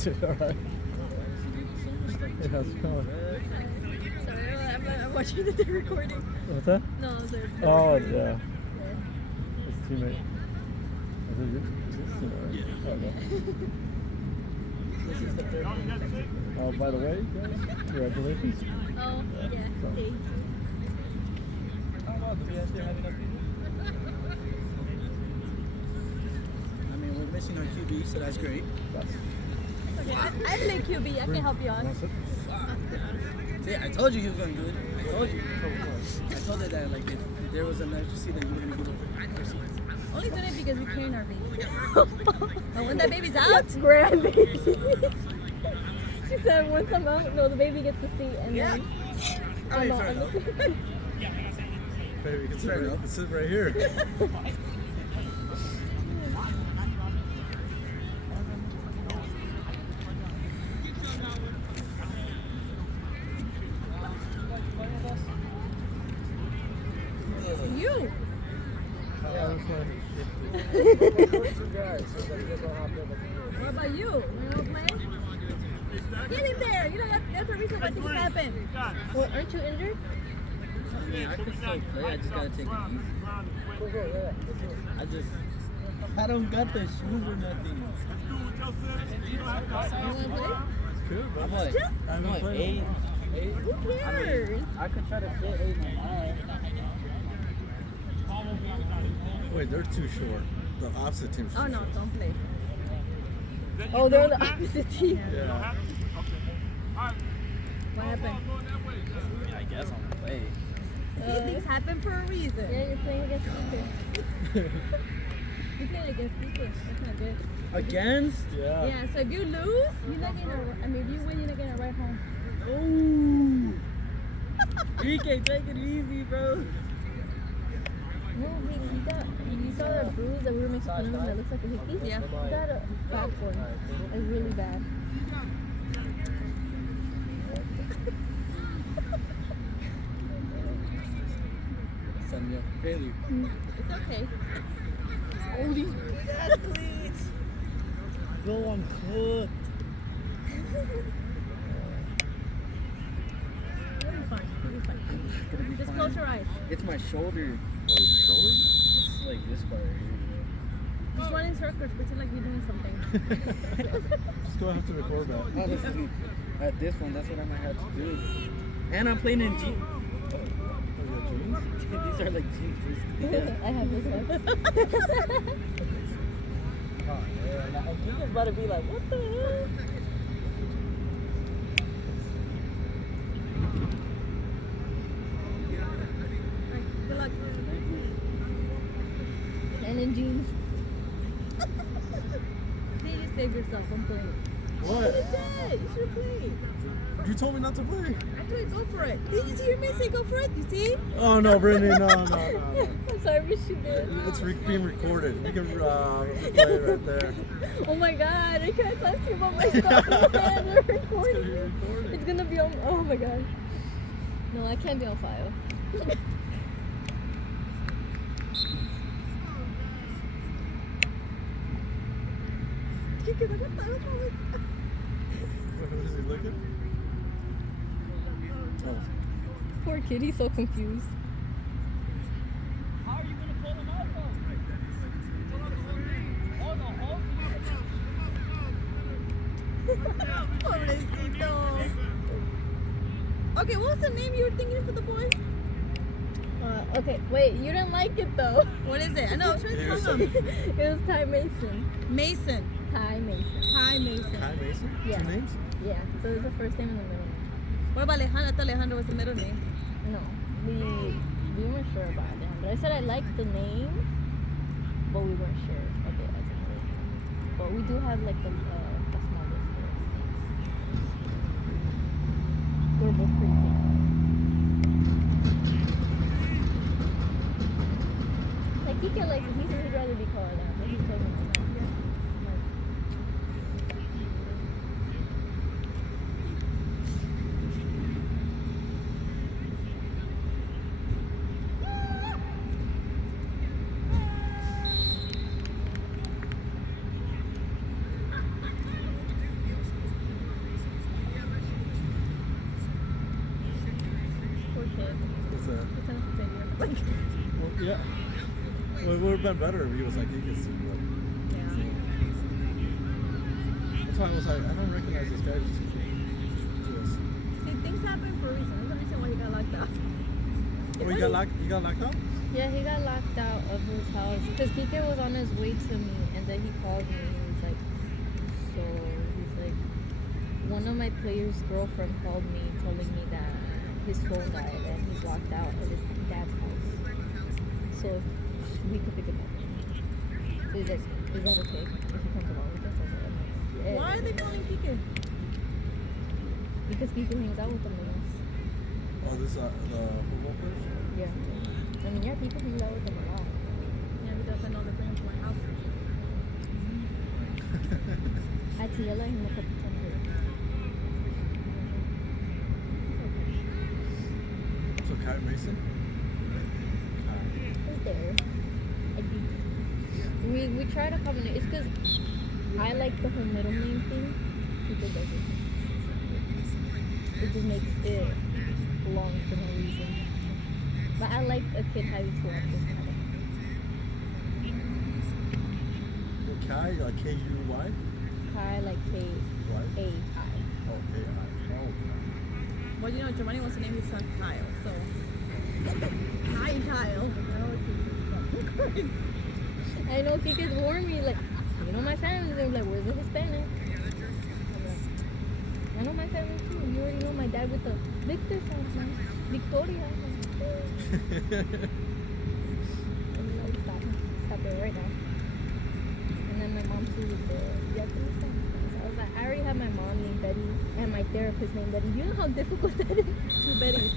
too. All right. Yeah, how's it going? Sorry, I'm watching the recording. What's that? No, they're Oh, recording. yeah. His teammate. Is it your teammate? Yeah. Oh, okay. This is the third one. Oh, by the way, guys, congratulations. Oh, yeah. So. Thank you. How about do we still have enough people? I mean, we're missing our QB, so that's great. Yes. Okay, I play QB. I can help you out. That's it. See, I told you he was going good. I told you. I told her that, like, if there was an extra seat, that you were going to give up accuracy. Only doing it because we train our baby. And when that baby's out, Grand baby. She said once I'm out, no, the baby gets the seat and Yeah. then I I'm mean, out. fair enough. Baby, you can Fair enough. sit right here. you. Yeah, that's fine. What about you? You want to play? Get in there. You know, that's the reason why things happen. Well, aren't you injured? Yeah, I can still play. I just got to take it easy. I don't got the shoes or nothing. You want to play? Good, I'm but like, I haven't I'm like played. 8. Who cares? I could try to fit 8 and 9. Wait, they're too short. The opposite team's too Oh, no, short. don't play. Oh, they're on the opposite team. Yeah. What happened? I guess I'm gonna play. See, things happen for a reason. Yeah, you're playing against speakers. You're playing against speakers. That's not good. Against? Yeah. Yeah, so if you lose, You're not getting a, I mean, if you win, you're not getting a ride home. Ooh. DK, take it easy, bro. No, he got, you saw that bruise that we were making fun of him that looks like a hickey? Yeah. He got a bad one. Like really bad. Send me up for failure. it's okay. Oh, these big athletes. Go on, cooked. You'll be fine. You'll be fine. Gonna be Just fine. close your eyes. It's my shoulder. Oh, your shoulder? It's like this part right here. Just run in circles. Pretend like you're doing something. Just go have to record that. Oh, this is at this one. That's what I might have to do. And I'm playing in jeans. Oh, you got jeans? These are like jeans. Yeah. I have this one. Oh, yeah. Now, Deacon's about to be like, what the hell? Alright, good luck. And in jeans. See, you save yourself from playing. What? You said you should play. You told me not to play. I told you go for it. Did you hear me say go for it? You see? Oh, no, Brittany, no. I'm sorry, but she did. It's being recorded. You can play it right there. Oh my god, I can't talk to you about my stuff. Man, they're It's gonna be recording. recorded. It's gonna be on. Oh my god. No, I can't be on file. What is he looking? Oh. Poor kid, he's so confused. How are you going to pull them out, Pobrecito. Okay, what was the name you were thinking for the boy? Okay, wait, you didn't like it though. What is it? I know, I was trying to Here's tell him. It was Ty Mason. Mason. Ty Mason. Hi, Mason. Kai Mason? Yeah. Two names? Yeah, so it's the first name and the middle name. What about Alejandro? I thought Alejandro was the middle name. No, we weren't sure about Alejandro. I said I liked the name, but we weren't sure of it as a first name. But we do have like a small list of names. We're both pretty big. Like he can like he'd rather be called Alejandro. He told me that. Like, Well, yeah. Well, it would have been better if he was like, he could see, but. Yeah. That's why I was like, I don't recognize this guy. Just, See, things happen for a reason. There's a reason why he got locked up. oh, he got locked up? Yeah, he got locked out of his house because Kike was on his way to me, and then he called me. And he was like, so he's like, one of my players' girlfriend called me, telling me that his phone died and he's locked out at his dad's house. So if we could pick him up. Is that okay? If he comes along with us, I was like, yeah. Why are they calling Kike? Because Kike hangs out with them the most. Oh, this the football players? Yeah. I mean, yeah, Kike hangs out with them a lot. Yeah, because I know they bring him to my house. I had to yell at him a couple times. So Kai Mason? He's there. I do. We try to combine. It's because I like the whole middle name thing. People doesn't. It just makes it long for no reason. But I like a kid having to watch this. Well, Kai, like K-U-Y? Kai like Why? K-A-I. Oh, A-I. Oh. Well, you know, Giovanni wants to name his son Kyle, so. Hi, Kyle. I know Kike's warned me, like, you know my family. They're like, where's the Hispanic? I'm like, I know my family too. You already know my dad with the Victor sounds like Victoria. I'm like, stop it right now. And then my mom too with the Japanese sounds. So I was like, I already have my mom named Betty and my therapist named Betty. You know how difficult that is? Two Bettys.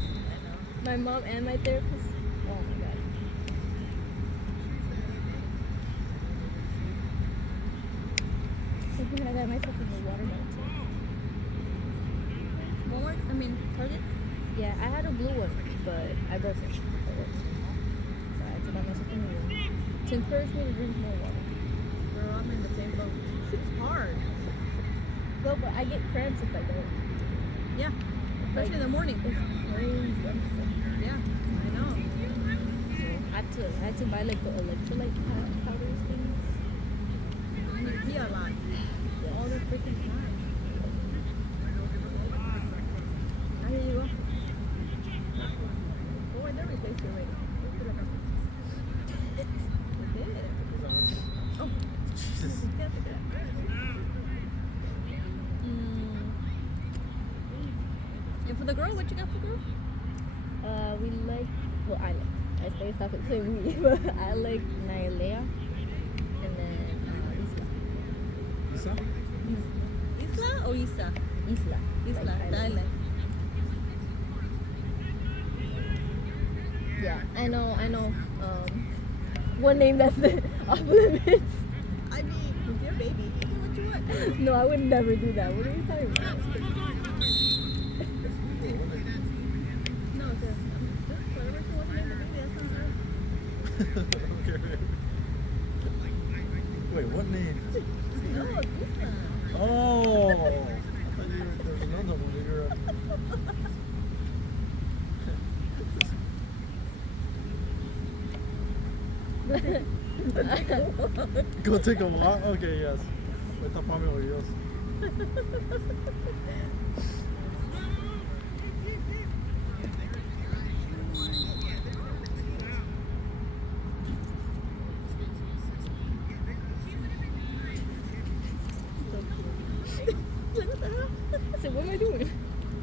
My mom and my therapist. Oh my god. I think I got myself in the water now too. Walmart? I mean, Target? Yeah, I had a blue one, but I broke it. So I had to buy myself a new one. To encourage me to drink more water. Girl, I'm in the same boat. It's hard. No, but I get cramps if I don't. Yeah. Especially in the morning. It's crazy. I'm sick. Yeah, I know. So I had to buy like the electrolyte powders things. You pee a lot. All the freaking time. I hear you go. Oh, I did replace you already. Let's do like a- I did. Oh. Jesus. Yeah, look at that. And for the girl, what you got for the girl? We like, well, I stop saying we, but I like Nailea and then Isa? Isla or Isa? Isla. Isla, Like, dale. Yeah, I know. One name that's off limits. I mean, it's your baby. You do what you want. No, I would never do that. What are you talking about? No, because whatever she wants to name the baby, that's on her. Okay. Wait, what name? No, Isla. Oh! I thought there was another one. Go take a walk? Okay, yes. Esta fame orgulloso. I said, what am I doing?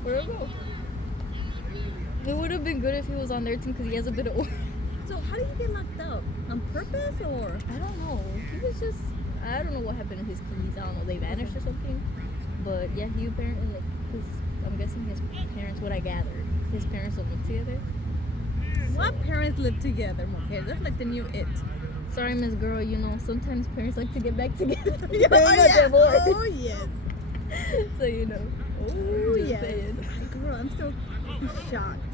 Where do I go? It would have been good if he was on their team because he has a bit of oil. So how did you get locked up? On purpose or? I don't know. He was just, I don't know what happened to his keys. I don't know. They vanished or something. But yeah, he apparently, like, cause I'm guessing his parents, what I gathered, his parents don't live together. What parents live together? Okay, that's like the new it. Sorry, Miss Girl, you know, sometimes parents like to get back together. Oh, They got yeah. divorced. Oh, yes. So, you know. Oh, Just yes. saying. Girl, I'm still shocked.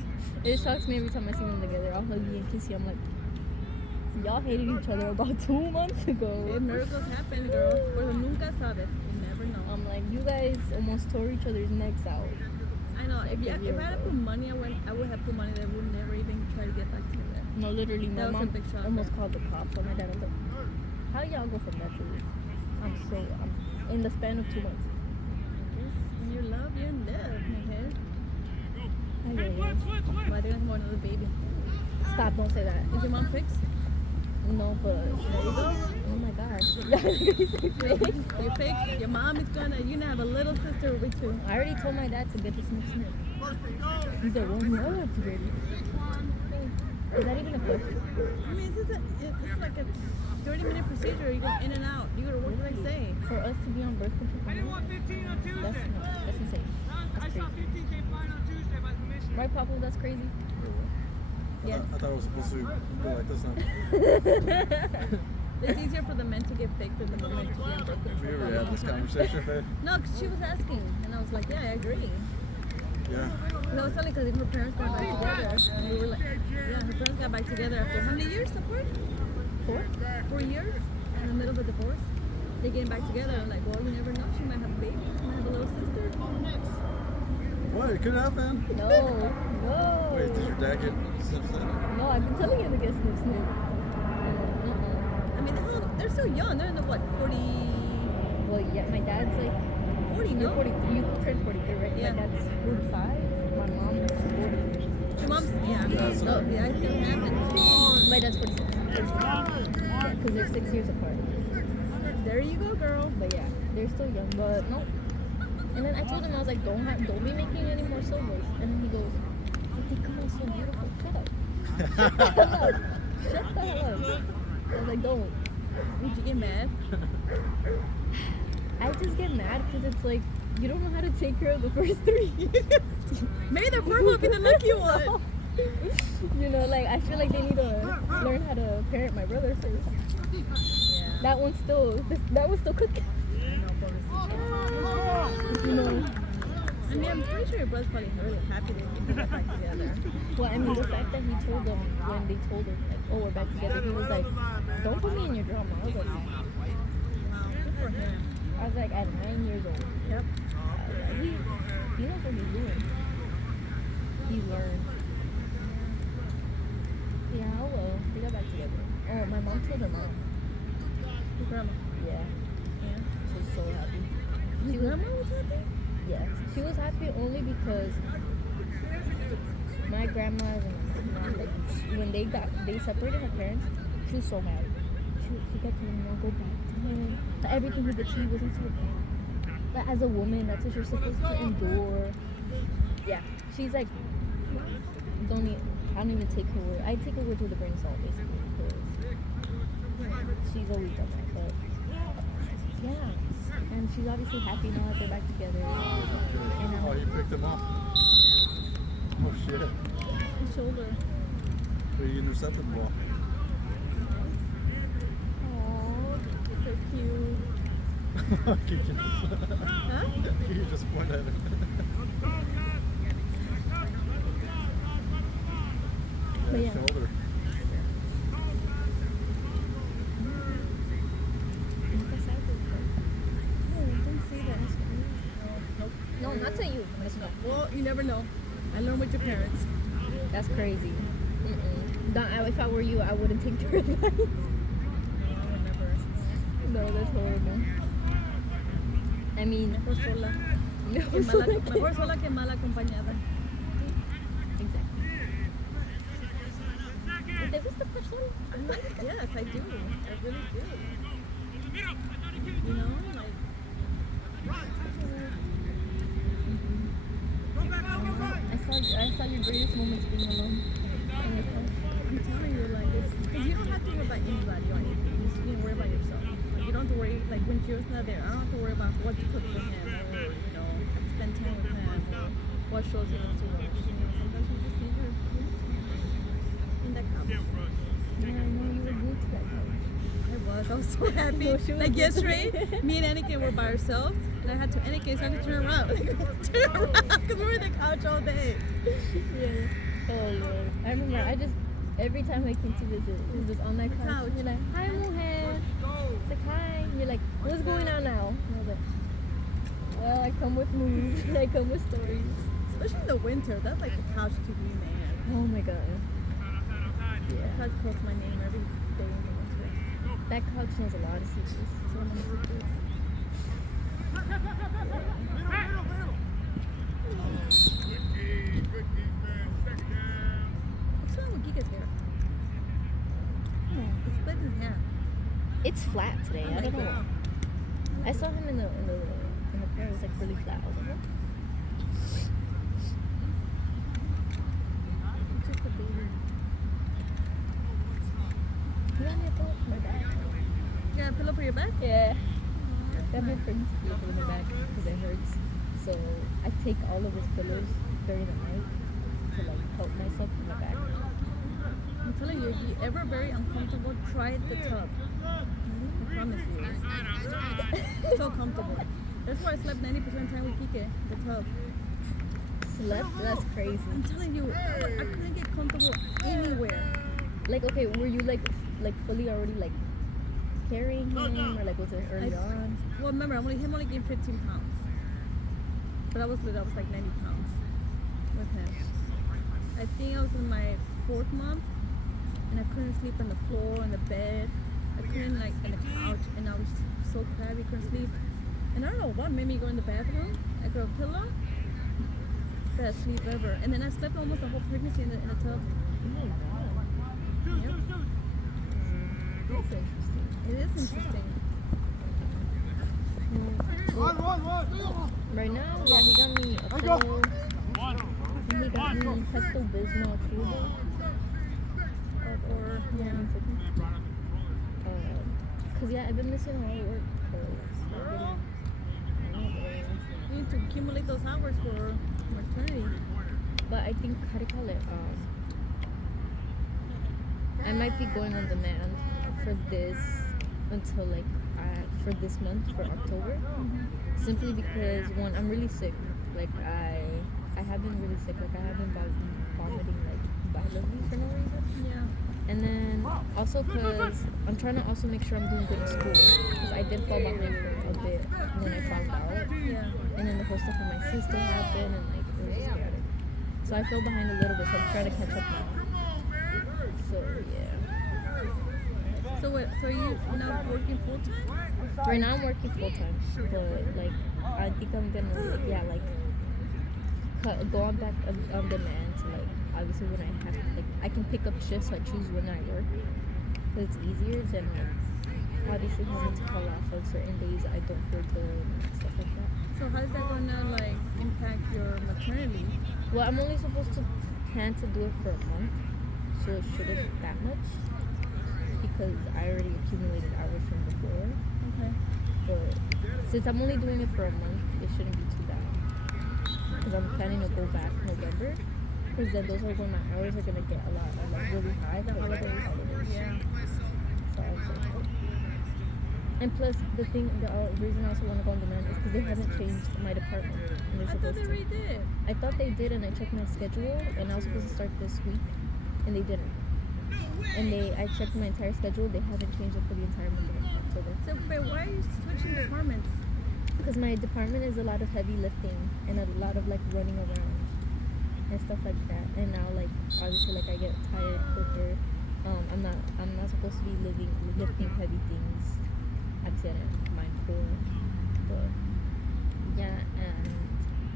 It shocks me every time I see them together. I'll hug you and kiss you. I'm like, y'all hated each other about 2 months ago. If miracles happen, girl. Pero nunca sabes. You never know. I'm like, you guys almost tore each other's necks out. I know. If Like a I year had to ago. put money, I would have put money that would never even try to get back together. No, literally, my That was a mom big shock. almost called the cops on my dad. I was like, how y'all go from that to this? I'm in the span of 2 months. When you're love, you're in love, okay? Ay, ay, ay. But they're gonna have another baby. Stop, don't say that. Is your mom fixed? No, but There you go. oh my god. You say fake? You're fixed. Your mom is you're gonna have a little sister with you. I already told my dad to get the snip snip. He's like, well, no, it's ready. Is that even a question? I mean, it's like a 30-minute procedure. You go in and out. You go to work the next day. For us to be on birth control, that's insane. That's crazy. Right, Papa? That's crazy. Yeah. I thought it was supposed to go like this now. It's easier for the men to get fixed than the women to be on birth Have you control. ever had this conversation, babe? No, 'cause she was asking, and I was like, yeah, I agree. Yeah. No, it's only because her parents got back together. And we were like, yeah, her parents got back together after how many years apart? 4 years in the middle of a divorce. They getting back together. I'm like, well, you never know. She might have a baby. She might have a little sister. What? It could happen. No, no. Wait, did your dad get snip? No, I've been telling you to get snip snip. I mean, they're so young. They're in the what, 40? Well, yeah, my dad's like 40, you're no? 43. You turned 43, right? Yeah. My dad's 45. My mom's 40. Your mom's, yeah. Yeah, so- Oh, yeah, I still have it. My dad's 46. Yeah, because they're 6 years apart. There you go, girl. But yeah, they're still young. But no. And then I told him, I was like, don't be making any more solos. And then he goes, but they come out so beautiful. Shut up. Shut the hell up. Shut the hell up. I was like, don't. Would you get mad? I just get mad because it's like, you don't know how to take care of the first 3. Maybe the first will be the lucky one. You know, like, I feel like they need to learn how to parent my brother. So Yeah. that one's still cooking. I know, pobrecito. You know. I mean, I'm pretty sure your brother's probably really happy that you got back together. Well, I mean, the fact that he told them when they told him, like, oh, we're back together, he was like, don't put me in your drama. I was like, Wow, good for him. I was like, at 9 years old. Yep. He knows what he's doing. He learned. Yeah, oh well. They got back together. Oh, my mom told her mom. Your grandma. Yeah, Yeah. she was so happy. Your grandma was happy? Yeah, she was happy only because my grandma and my mom, like, when they separated her parents, she was so mad. She kept telling me, go back to him. But everything he did, she wasn't so bad. But as a woman, that's what you're supposed to endure. Yeah, she's like, I don't even take her word. I take her word with a grain of salt, basically, because she's always done that. But yeah, and she's obviously happy now that they're back together. And Oh, you picked him up. Oh shit. His shoulder. But you intercepted the ball. Aww, so cute. Huh? You just point at it. But yeah. Shoulder. No, not to you. That's not. Well, you never know. I learned with your parents. That's crazy. If I were you, I wouldn't take their advice. I remember. No, that's horrible. I mean, Mejor sola. Mejor sola que mal acompañada. Exactly. ¿Te gusta estar sola? Yes, I do. I really do. You know, like. I saw your greatest moments being alone. I'm telling you, like, because you don't have to worry about anybody or anything. You just need to worry about yourself. Like, you don't have to worry, like, when Gio's not there, I don't have to worry about what to cook for him or, you know, spend time with him or what shows he wants to watch. You know, sometimes you just need your in that couch. Yeah, I know you were glued to that couch. I was so happy. No, she was Like, good. yesterday, me and Anakin were by ourselves, and I had to, Anakin started to turn around. Turn around, because we were in the couch all day. Yeah. Oh Lord. I remember every time I came to visit, it was just on that couch. Couch. And you're like, hi mujer. It's like, hi. And you're like, what's going on now? And I was like, well, I come with moves. I come with stories. Especially in the winter, that's like a couch to be, man. Oh my god. The Yeah. couch calls my name every day in the winter. That couch knows a lot of secrets. So many secrets. What's wrong with Giga's hair? It's split in half. It's flat today. Oh I my don't know. God. I saw him in the car. It was like really flat. I was like, what? It's just a baby. You got me a pillow for my back. You got a pillow for your back? Yeah. Got my friend's pillow for my back because it hurts. So I take all of his pillows during the night to like help myself in my back. I'm telling you, if you ever very uncomfortable, try the tub. I promise you. It's so comfortable. That's why I slept 90% of the time with Kike, the tub. Slept? That's crazy. I'm telling you, I couldn't get comfortable anywhere. Like, okay, were you like fully already like carrying him, or like was it early on? Well, remember, him only gained 15 pounds. But I was like 90 pounds with him. I think I was in my 4th month, and I couldn't sleep on the floor, on the bed. I couldn't like on the couch, and I was so crabby, couldn't sleep. And I don't know what made me go in the bathroom. I got a pillow. Best sleep ever. And then I slept almost the whole pregnancy in the tub. Oh my god. Yep. That's interesting. It is interesting. Right now, yeah, he got me a pillow. And he got me Pepto Bismol chewable. Or Yeah. Cause yeah, I've been missing a lot of work. you need to accumulate those hours for maternity. But I think, how do you call it? I might be going on demand for this until like for this month, for October. Simply because one, I'm really sick. Like I have been really sick. Like I have been vomiting like violently for no reason. Yeah. And then also because I'm trying to also make sure I'm doing good in school. Because I did fall behind for a bit, and then I found out. Yeah. And then the whole stuff with my sister happened, and like it was just chaotic. So I fell behind a little bit, so I'm trying to catch up now. So yeah. So what? So you now working full time? Right now I'm working full time, but like I think I'm gonna go on back on demand to like obviously when I have like I can pick up shifts, so I choose when I work. Cause it's easier than like obviously having to call off on certain days I don't feel good and stuff like that. So how's that gonna like impact your maternity? Well, I'm only supposed to plan to do it for a month, so it shouldn't be that much because I already accumulated hours from before. Okay. But since I'm only doing it for a month, it shouldn't be too bad. Because I'm planning to go back November. Because then those are when my hours are gonna get a lot, like really high. The for like, holidays. Yeah. So I was like, oh. And plus, the reason I also want to go on demand is because they haven't changed my department. And they're I thought supposed they to. already did. I thought they did, and I checked my schedule, and I was supposed to start this week, and they didn't. And I checked my entire schedule. They haven't changed it for the entire month of October. So, but why are you switching departments? Because my department is a lot of heavy lifting and a lot of like running around and stuff like that. And now like obviously like I get tired quicker. I'm not supposed to be lifting heavy things. Obviously I didn't mind core, but yeah.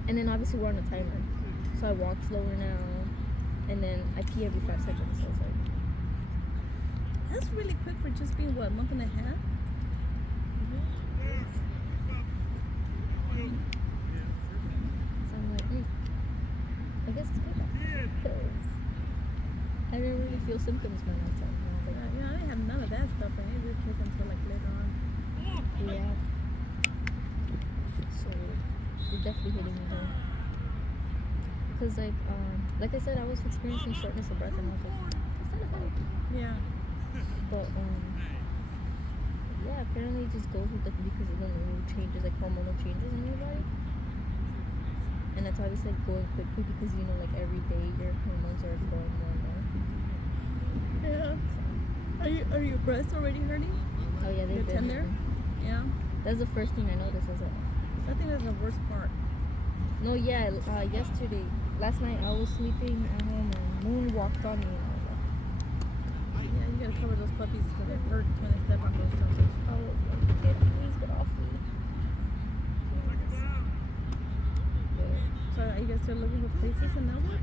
And then obviously we're on a timer, so I walk slower now. And then I pee every 5 seconds. So it's like. That's really quick for just being what, a month and a half? So I'm like, I guess it's payback. Because I didn't really feel symptoms when I was like, I didn't have none of that stuff. I didn't really take until like later on. yeah. So it's definitely hitting me though. Because like I said, I was experiencing shortness of breath, and I was like, it's not a bad. Yeah. But yeah, apparently it just goes with it because of the new changes, like hormonal changes in your body. And that's obviously like going quickly because you know like every day your hormones are growing more and more. Yeah. Are your breasts already hurting? Oh yeah, they've Your been. tender? Yeah. That's the first thing I noticed. I was like, I think that's the worst part. No, yeah, yesterday. Last night I was sleeping at home and Moon walked on me and I was like, Yeah, you gotta cover those puppies because it hurts when they step on those shoulders. please get off me. So are you guys still looking for places in Elmwood?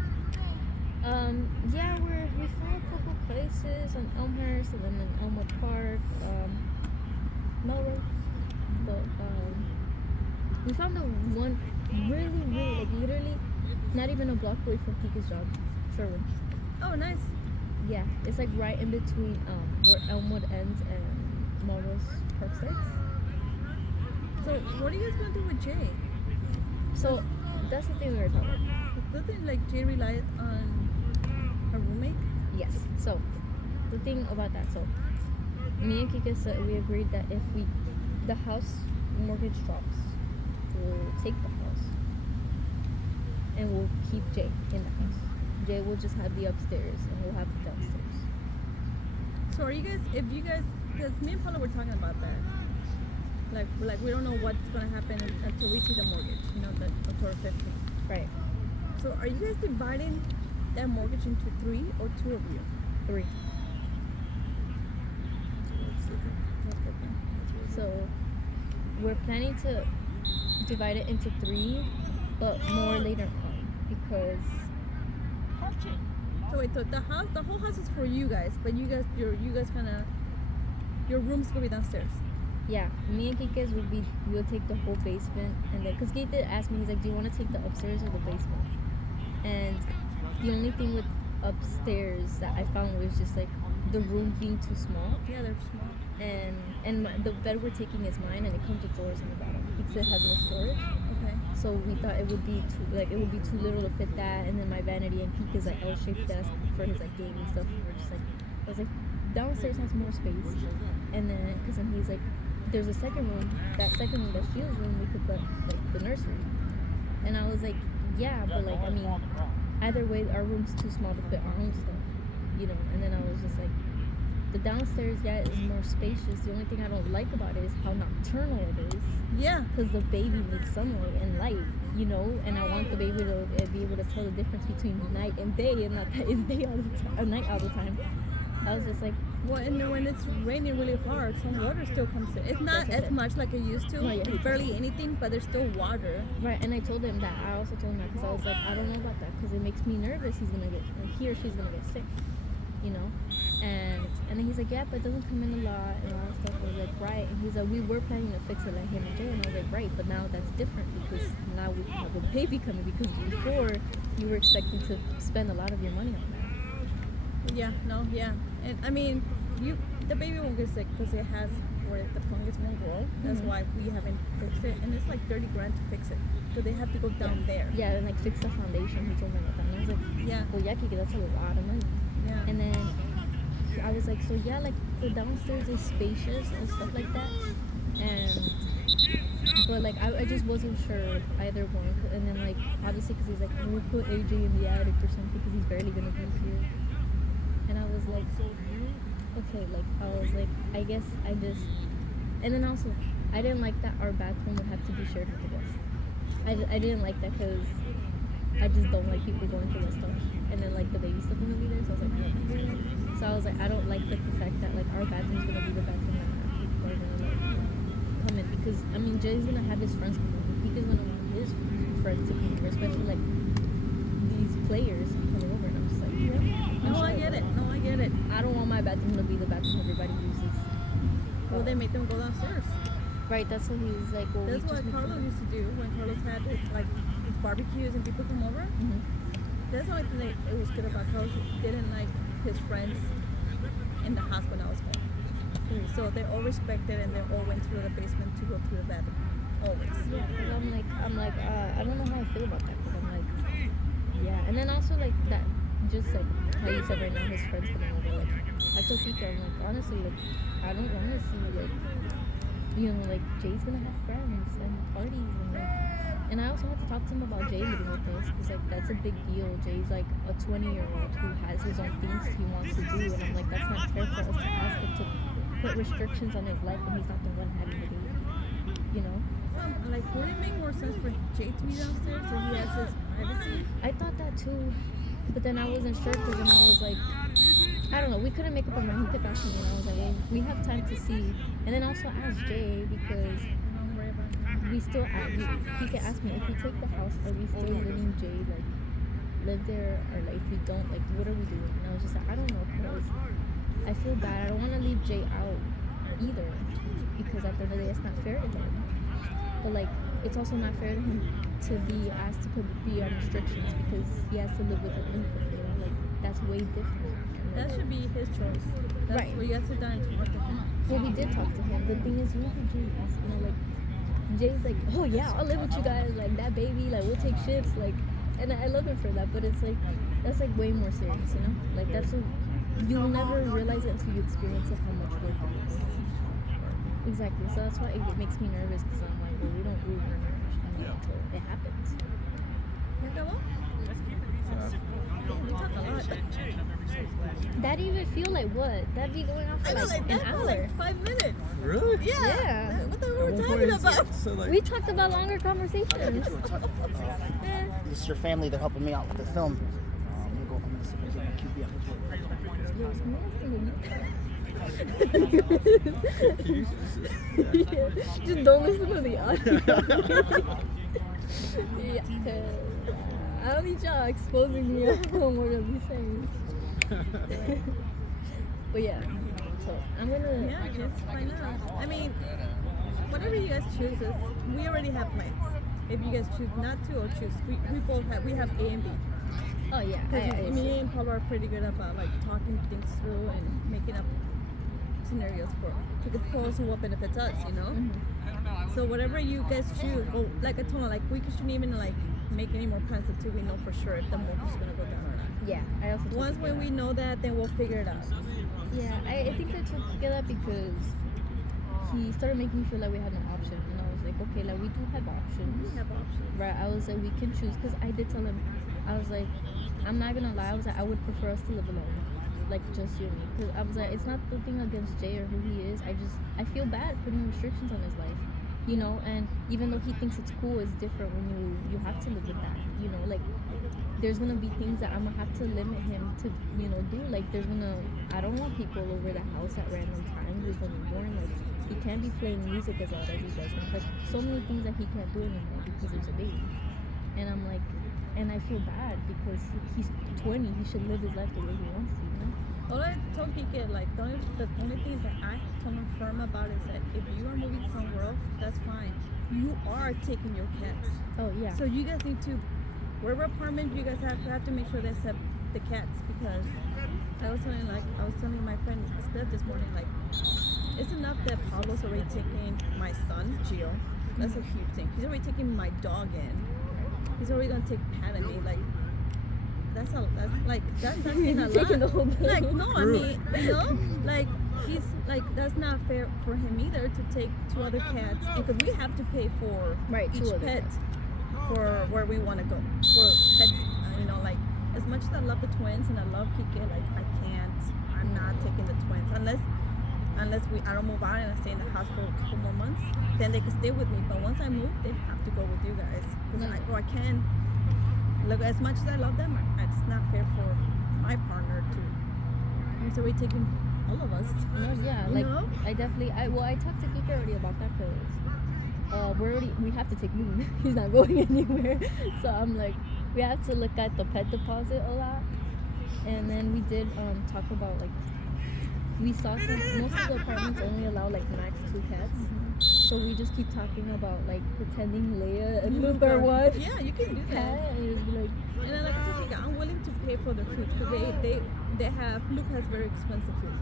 Yeah, we found a couple places in Elmhurst and then in Elmwood Park, Melrose. But we found the one really like literally not even a block away from Kika's job, Sherwin. Oh, nice. Yeah, it's like right in between where Elmwood ends and Melrose Park starts. So what are you guys gonna do with Jay? So that's the thing we were talking about. Doesn't like Jay rely on a roommate? Yes. So the thing about that, so me and Kika said we agreed that if the house mortgage drops, we'll take the house and we'll keep Jay in the house. Jay will just have the upstairs and we'll have the downstairs. So are you guys, if you guys, because me and Paula were talking about that. Like we don't know what's gonna happen until we see the mortgage, you know, the October 15th. Right. So are you guys dividing that mortgage into 3 or 2 of you? 3. So we're planning to divide it into 3, but more later on because So wait, so the whole house is for you guys, but you guys kind of, your room's gonna be downstairs. yeah, me and Kika's we'll take the whole basement and then because Kika asked me, he's like, do you want to take the upstairs or the basement? And the only thing with upstairs that I found was just like the room being too small. Yeah, they're small. And the bed we're taking is mine and it comes with drawers in the bottom because it has no storage. Okay. So we thought it would be too little to fit that, and then my vanity and Kika's like L-shaped desk for his like gaming stuff. We're just like, I was like, downstairs has more space, and then because then he's like, there's a second room. That second room, that's Gio's room, we could put like the nursery. And I was like, yeah, but like I mean, either way, our room's too small to fit our own stuff, you know. And then I was just like, the downstairs, yeah, is more spacious. The only thing I don't like about it is how nocturnal it is. Yeah. Because the baby needs sunlight and light, you know, and I want the baby to be able to tell the difference between night and day, and not that it's day all the time, or night all the time. I was just like, Well, and when it's raining really hard, some water still comes in. It's not as much like it used to. No, yeah. It's barely anything, but there's still water. right. And I told him that. I also told him that because I was like, I don't know about that because it makes me nervous. He's gonna get, he or she's gonna get sick, you know. And then he's like, yeah, but it doesn't come in a lot and all that stuff. I was like, right. And he's like, we were planning to fix it like him and Jay. And I was like, right, but now that's different because now we have a baby coming because before you were expecting to spend a lot of your money on that. Yeah, no, yeah. And I mean, the baby won't get sick because it has where the fungus won't grow. That's why we haven't fixed it. And it's like 30 grand to fix it. So they have to go down there. Yeah, and like fix the foundation. He told me about that. And I was like, Yeah. well, yeah, Kiki, that's a lot of money. Yeah. And then I was like, so yeah, like the downstairs is spacious and stuff like that. But like I just wasn't sure either one. And then like obviously because he's like, we'll put AJ in the attic or something because he's barely gonna be here. And I was like, okay, like I was like, I guess I just. And then also, I didn't like that our bathroom would have to be shared with the guests. I didn't like that because I just don't like people going through my stuff. And then like the baby stuff gonna be there, so I was like, no. So I was like, I don't like the fact that like our bathroom's gonna be the bathroom that people are gonna like come in because I mean Jay's gonna have his friends come over. Peter's gonna want his friends to come over, especially like these players coming over. And I'm just like, yeah. No, I get it. No, I get it. I don't want my bathroom to be the bathroom everybody uses. Well, they make them go downstairs. Right, that's what he was like. Well, That's we what just make Carlos them- used to do when Carlos had his, like his barbecues and people come over. Mhm. That's the only thing that it was good about Carlos. He didn't like his friends in the house when I was home. So they all respected and they all went to the basement to go to the bathroom. Always. Yeah, 'cause I'm like, I don't know how I feel about that. Cause I'm like, yeah, and then also like that, just like how you said right now, his friends coming over. Like, I told Kika, I'm like, honestly, like, I don't want to see like, you know, like Jay's gonna have friends and parties and like. And I also had to talk to him about Jay living with us because like that's a big deal. Jay's like a 20-year-old who has his own things he wants to do, and I'm like, that's not fair for us to ask him to put restrictions on his life when he's not the one having the baby, you know? like, would it make more sense for Jay to be downstairs so he has his privacy? I thought that too, but then I wasn't sure because then I was like, I don't know. We couldn't make up our mind. He kept asking me, and I was like, well, we have time to see. And then also ask Jay because Don't worry about him. we still he can ask me if we take the house, are we still letting Jay like live there, or like if we don't, like what are we doing? And I was just like, I don't know, because I feel bad. I don't want to leave Jay out either, because at the end of the day, it's not fair to him. But like, it's also not fair to him to be asked to be on restrictions because he has to live with an infant. You know, like that's way different. And, That like, should be his choice. That's Right. where you have to sit down and talk to him. well, we did talk to him. The thing is, you know how Jay is. You know, like Jay's like, oh yeah, I'll live with you guys. Like that baby, like we'll take shifts. Like, and I love him for that. But it's like that's like way more serious. You know, like that's you'll never realize it until you experience it how much work it is. Exactly. So that's why it makes me nervous because I'm like, well, we don't want to until it happens. Ya acabó? We talk a lot. That even feel like what? That'd be going on for I know, like like an that for hour. like 5 minutes. Really? Yeah. Yeah. What the hell At were we one talking point, about? So like, We talked about longer conversations. This is your family. They're helping me out with the film. I'm gonna go. I'm gonna see if I can get my QB Just don't listen to the audio. Yeah, 'cause I don't need y'all exposing me on what we're gonna be saying. But yeah, so I'm gonna. Yeah, just find out. I mean, whatever you guys choose is, we already have plans. If you guys choose not to or choose, we both have, we have A and B. Oh yeah, Because me and Paula are pretty good about like talking things through and making up scenarios for it also what benefits us, you know? So whatever you guys choose, well, like I told her, like we shouldn't even like make any more plans until we know for sure if the mortgage is gonna go down or not. Yeah, I also. told Once you when that. we know that, then we'll figure it out. Yeah, I think I told Kike that because he started making me feel like we had no option, and I was like, okay, like we do have options. We have options. Right, I was like, we can choose, because I did tell him, I was like, I'm not gonna lie, I was like, I would prefer us to live alone, like just you and me, because I was like, it's not the thing against Jay or who he is, I feel bad putting restrictions on his life, you know, and even though he thinks it's cool, it's different when you have to live with that, you know, like, there's gonna be things that I'm gonna have to limit him to, you know, do, like, I don't want people over the house at random times, it's gonna be boring, like, he can't be playing music as loud as he does, like, so many things that he can't do anymore because there's a baby. And I'm like, and I feel bad because he's 20. He should live his life the way he wants to, you know? All I told Kike, like, the only thing that I told him firm about is that if you are moving somewhere else, that's fine. You are taking your cats. Oh yeah. So you guys need to, wherever apartment you guys have to make sure they accept the cats, because I was telling my friend Steph this morning, like, it's enough that Pablo's already taking my son, Gio. That's a huge thing. He's already taking my dog in. He's already gonna take Pat and me. Like, that's asking a lot. Taking the whole bill. Like, no, I mean, you know, like, he's like, that's not fair for him either to take 2 other cats, because we have to pay for Right, 2 each other pet cats. for where we want to go for pets. You know, like, as much as I love the twins and I love Kike, like, I'm not taking the twins unless I don't move out and I stay in the house for a couple more months. Then they can stay with me. But once I move, they have to go with you guys. Because I can't. Look, as much as I love them, it's not fair for my partner to. He's already taking all of us. No, yeah, You like know? I talked to Kike already about that because we have to take Moon. He's not going anywhere. So I'm like, we have to look at the pet deposit a lot. And then we did talk about like, we saw most of the apartments only allow like max 2 cats. So we just keep talking about like pretending Leia and Luke are one Yeah, you can do cat, that. and just be like, And then, like I think I'm willing to pay for the food because they have Luke has very expensive food.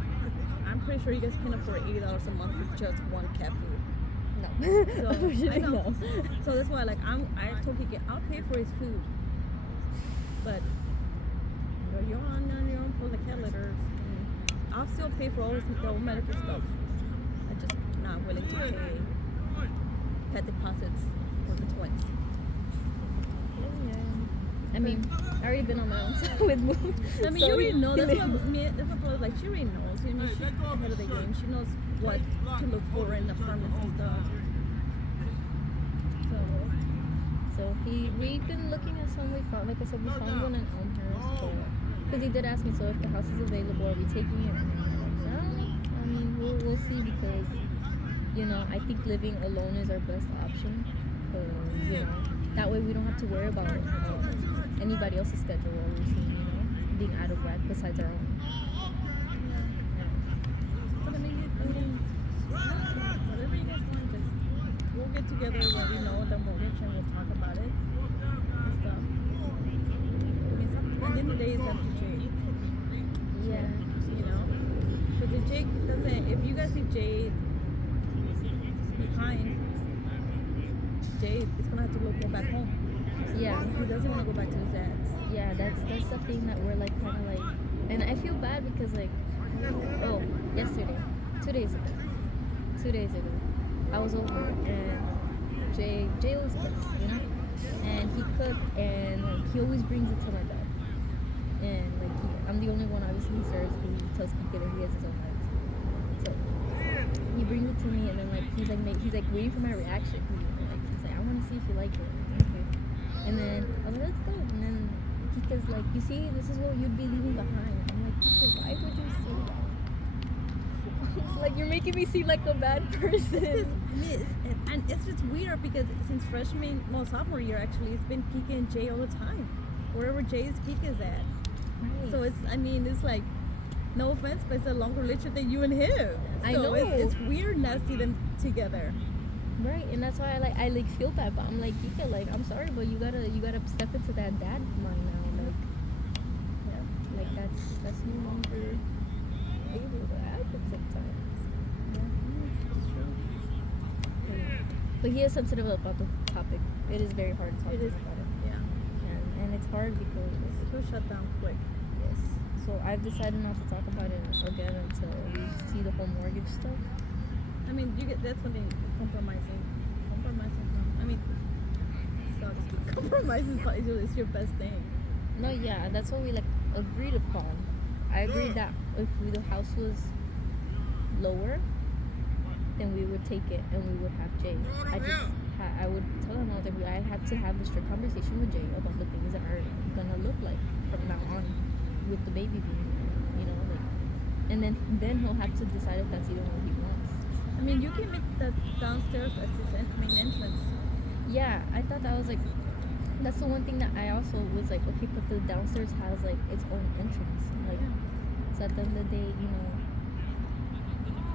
I'm pretty sure you guys can afford $80 a month for just 1 cat food. no. So I Unfortunately, know. no. So that's why, like, I told Kike, I'll pay for his food, but you're on your own for the cat litters. And I'll still pay for all his medical stuff. I'm just not willing to pay pet deposits for the twins. Yeah. I mean, I already been on my own side with Moon. I mean, so you already know. That's he what I was like. She already knows. I mean, she's ahead of the game. She knows what to look for in apartments and stuff. So we've been looking at some. We found, like I said, we found one in Elmhurst. Because he did ask me, so if the house is available, are we taking it? And I don't know. I mean, we'll see because, you know, I think living alone is our best option. Because, you know, that way we don't have to worry about anybody else's schedule or routine, you know, being out of whack besides our own. But I mean, whatever you guys want, just we'll get together when we know the mortgage and we'll talk about it and stuff. I mean, at the end of the day, it's up to Jade. Yeah. You know, because if Jake doesn't, if you guys leave Jade behind, Jade is gonna have to go back home. Yeah. He doesn't want to go back to his dad's. Yeah, that's the thing that we're like kind of like, and I feel bad because like, oh, yesterday, 2 days ago, I was over and Jay was pissed, you know, and he cooked and like he always brings it to my bed, and like I'm the only one obviously he serves. He tells people that he has his own life, so he brings it to me and then like he's like waiting for my reaction. He's like I want to see if you like it. Okay. And then I was like, let's go. And then Kika's like, you see, this is what you'd be leaving behind. I'm like, Kika, why would you say that? It's like, you're making me seem like a bad person. And it's just weird because since freshman, well, sophomore year actually, it's been Kika and Jay all the time. Wherever Jay's Kika's at. Right. So it's, I mean, it's like, no offense, but it's a longer relationship than you and him. I So know. It's weird not to see them together. Right, and that's why I feel bad, but I'm like, Kika, like, I'm sorry, but you gotta step into that dad mind now. Like, yeah, like that's no longer able to happen sometimes. Yeah. But he is sensitive about the topic. It is very hard to talk It is. about it. Yeah. And it's hard because He'll shut down quick. yes. So I've decided not to talk about it again until we see the whole mortgage stuff. I mean, that's one thing, compromising. I mean, compromising is your best thing. No, yeah, that's what we like agreed upon. I agreed that if the house was lower, then we would take it and we would have Jay. I would tell him that I have to have a strict conversation with Jay about the things that are gonna look like from now on with the baby being, you know, like, and then he'll have to decide if that's even what he wants. I mean, you can make the downstairs as his main entrance. Yeah, I thought that was like, that's the one thing that I also was like, okay, but the downstairs has like its own entrance. Like, so at the end of the day, you know,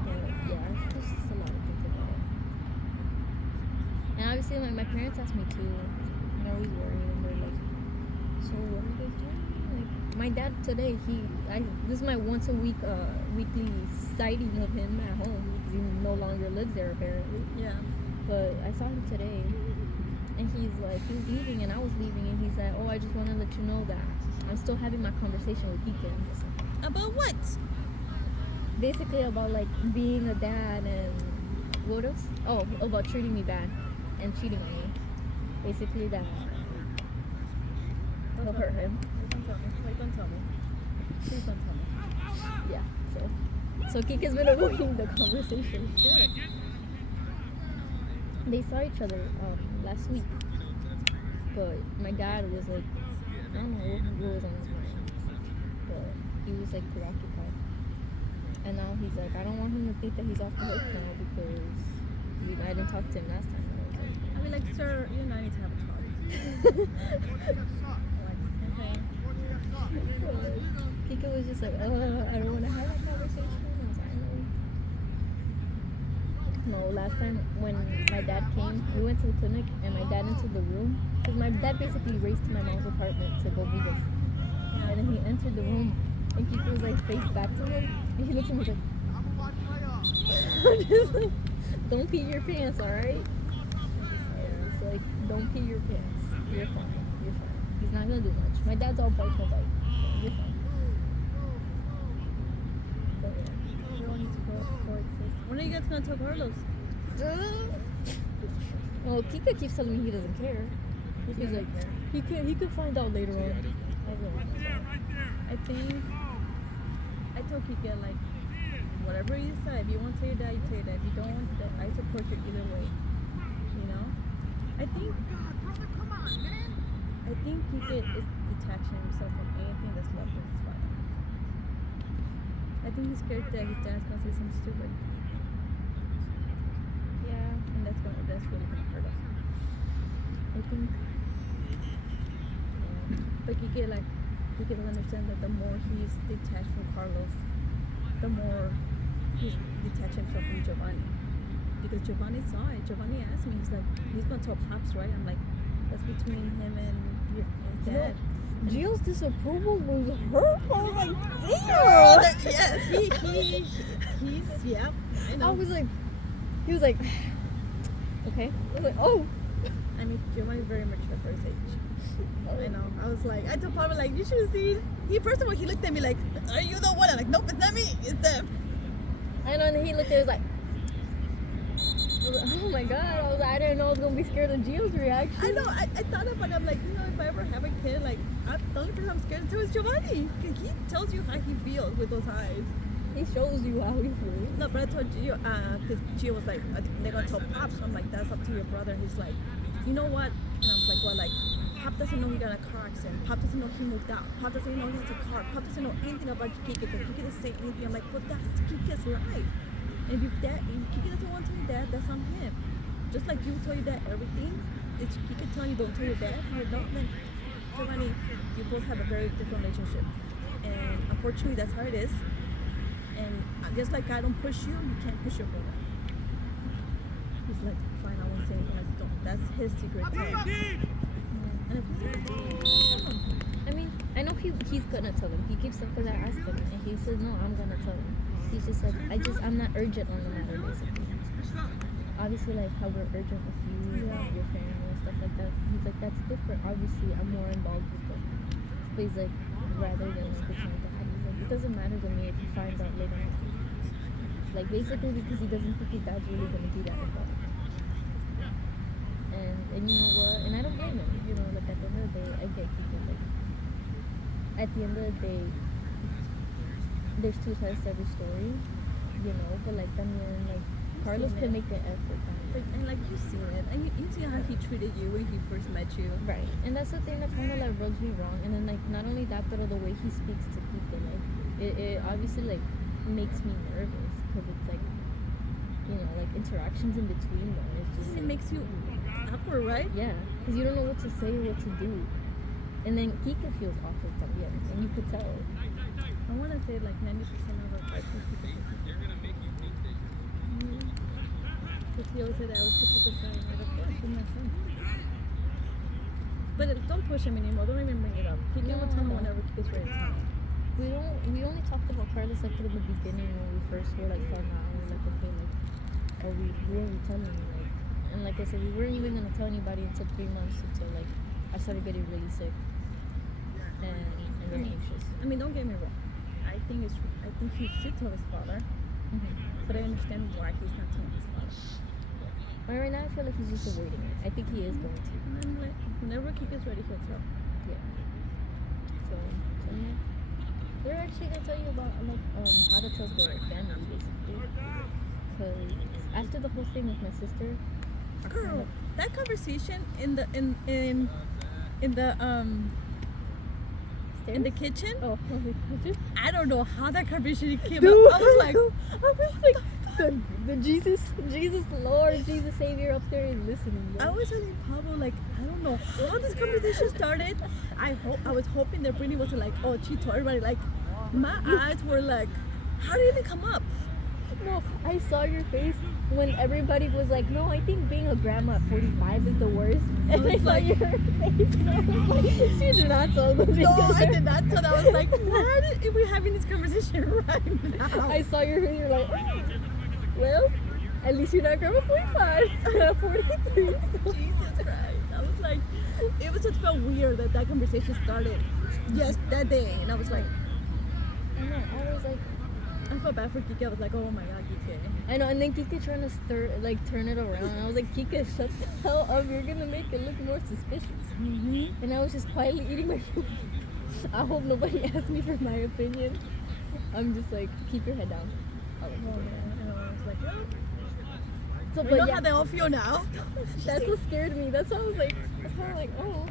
but yeah, it's just a lot to think about. And obviously, my parents asked me too. They're always worried and they're like, so what are you guys doing? Like, my dad today, this is my once a week, weekly sighting of him at home because he no longer lives there apparently. Yeah. But I saw him today, and he was leaving, and I was leaving, and he's like, oh, I just want to let you know that I'm still having my conversation with Deacon. About what? Basically about, like, being a dad, and what else? Oh, about treating me bad and cheating on me. Basically that will hurt him. Don't tell me. Wait, don't tell me. Please don't tell me. Yeah, so Kika's been avoiding the conversation. Good. They saw each other last week, but my dad was like, I don't know what was on his mind, but he was like preoccupied. And now he's like, I don't want him to think that he's off the hook now because I didn't talk to him last time. And I was like, I mean, like, sir, you and I need to have a talk. Like, okay. Kika was just like, I don't want to have that conversation. I was like, no, last time when my dad came, we went to the clinic and my dad entered the room because my dad basically raced to my mom's apartment to go meet us. And then he entered the room and Kika was like face back to him and he looked at me like, I'm just like, don't pee your pants, alright? It's like, don't pee your pants. You're fine. You're fine. He's not gonna do much. My dad's all bite no bite. So you're fine. But yeah. We all need to go coexist. When are you guys going to tell Carlos? Well, Kika keeps telling me he doesn't care. He's like, he could find out later on. I don't know. I think I told Kika, like, whatever you decide, if you want to tell your dad, you tell your dad. If you don't want that, I support you either way. You know? I think I think Kike is detaching himself from anything that's left with his father. I think he's scared that his dad's gonna say something stupid, Yeah. and that's really gonna hurt him. I think. But Kike doesn't understand that the more he's detached from Carlos, the more he's detached himself from Giovanni. Because Giovanni saw it. Giovanni asked me, he's like, he's gonna tell Pops, right? I'm like, that's between him and his dad. Gio's disapproval was hurtful. I was like, Girl, damn. yes, he's, yeah. I know. I was like, he was like, okay. I was like, oh. I mean, Giovanni's very mature for his age. I know. I was like, I told Papa, like, you should have seen. First of all, he looked at me like, are you the one? I'm like, nope, it's not me, it's them. I know, and then he looked at it, was like, oh my god. I was like, I didn't know I was gonna be scared of Gio's reaction. I know. I thought about it. I'm like, if I ever have a kid, like, the only person I'm scared to is Giovanni. Because he tells you how he feels with those eyes. He shows you how he feels. No, but I told Gio, because Gio was like, they're going to tell Pops. I'm like, that's up to your brother. He's like, you know what? And I was like, well, like, Pop doesn't know he got in a car accident. Pop doesn't know he moved out. Pop doesn't know he has a car. Pop doesn't know anything about Kike because Kike doesn't say anything. I'm like, but that's Kike's life. And if Kike doesn't want to tell you that, that's on him. Just like you tell your dad everything, it's Kike telling you don't tell your dad. You know, then Giovanni, you both have a very different relationship. And unfortunately, that's how it is. And just like I don't push you, you can't push your brother. He's like, fine, I won't say anything. Like, don't. That's his secret. And if he's like, I mean, I know he's gonna tell him. He keeps saying, because I asked him, and he says, no, I'm gonna tell him. He's just like, I'm not urgent on the matter, basically. Obviously, like how we're urgent with you and your family and stuff like that. He's like, that's different. Obviously, I'm more involved with them. But he's like, rather than like with my dad, he's like, it doesn't matter to me if he finds out later on. Like, basically, because he doesn't think his dad's really gonna do that involved. And you know what? And I don't blame him. You know, like at the end of the day, I get people like. At the end of the day, there's two sides to every story, you know. But like, I mean, like Carlos can make the effort. and like you see it, and you see how he treated you when he first met you. Right, and that's the thing that kind of like rubs me wrong. And then like not only that, but the way he speaks to people, like it obviously like makes me nervous because it's like, you know, like interactions in between them. It's just It like, makes you awkward, right? yeah, because you don't know what to say or what to do. And then Kika feels awkward at the end, and you could tell. I want to say like 90% of our partners because he always said that I was typical son. I'm like, of course, he's my son. But don't push him anymore. Don't even bring it up. He can tell him whenever he gets ready to tell him. We only talked about Carlos like in the beginning when we first were like fun out. We were like, okay, like, are we really telling you? Like, and like I said, we weren't even gonna tell anybody until 3 months until like I started getting really sick and really anxious. I mean, don't get me wrong. I think he should tell his father, but I understand why he's not telling his father. But right now, I feel like he's just avoiding it. I think he is going to. And then like, whenever he gets ready, he'll tell. Yeah. So yeah. We're actually gonna tell you about like how to tell the family basically. Cause after the whole thing with my sister, Girl, that conversation in the kitchen. oh, I don't know how that conversation came dude, up. I was like, the Jesus Lord, Jesus Savior up there is listening. Bro. I was telling Pablo, like, I don't know how this conversation started. I was hoping that Brittany wasn't like, oh, she told everybody. Like, my eyes were like, how did it even come up? No, I saw your face when everybody was like, no, I think being a grandma at 45 is the worst. And I saw your face and I was like, she did not tell them. No, I did not tell them. I was like, why are we having this conversation right now? I saw your face, you're like, oh, well, at least you're not grandma 45. 43. So. Jesus Christ. I was like, it was just felt weird that conversation started just that day. And I was like, I know, I was like, I felt bad for Kike. I was like, oh my god, Kike. I know, and then Kika trying to turn it around. And I was like, Kika, shut the hell up. You're going to make it look more suspicious. And I was just quietly eating my food. I hope nobody asks me for my opinion. I'm just like, keep your head down. I'll let you do it. And I was like, well, So, We but know yeah, how they all feel now. that's what scared me. That's why I was like, oh.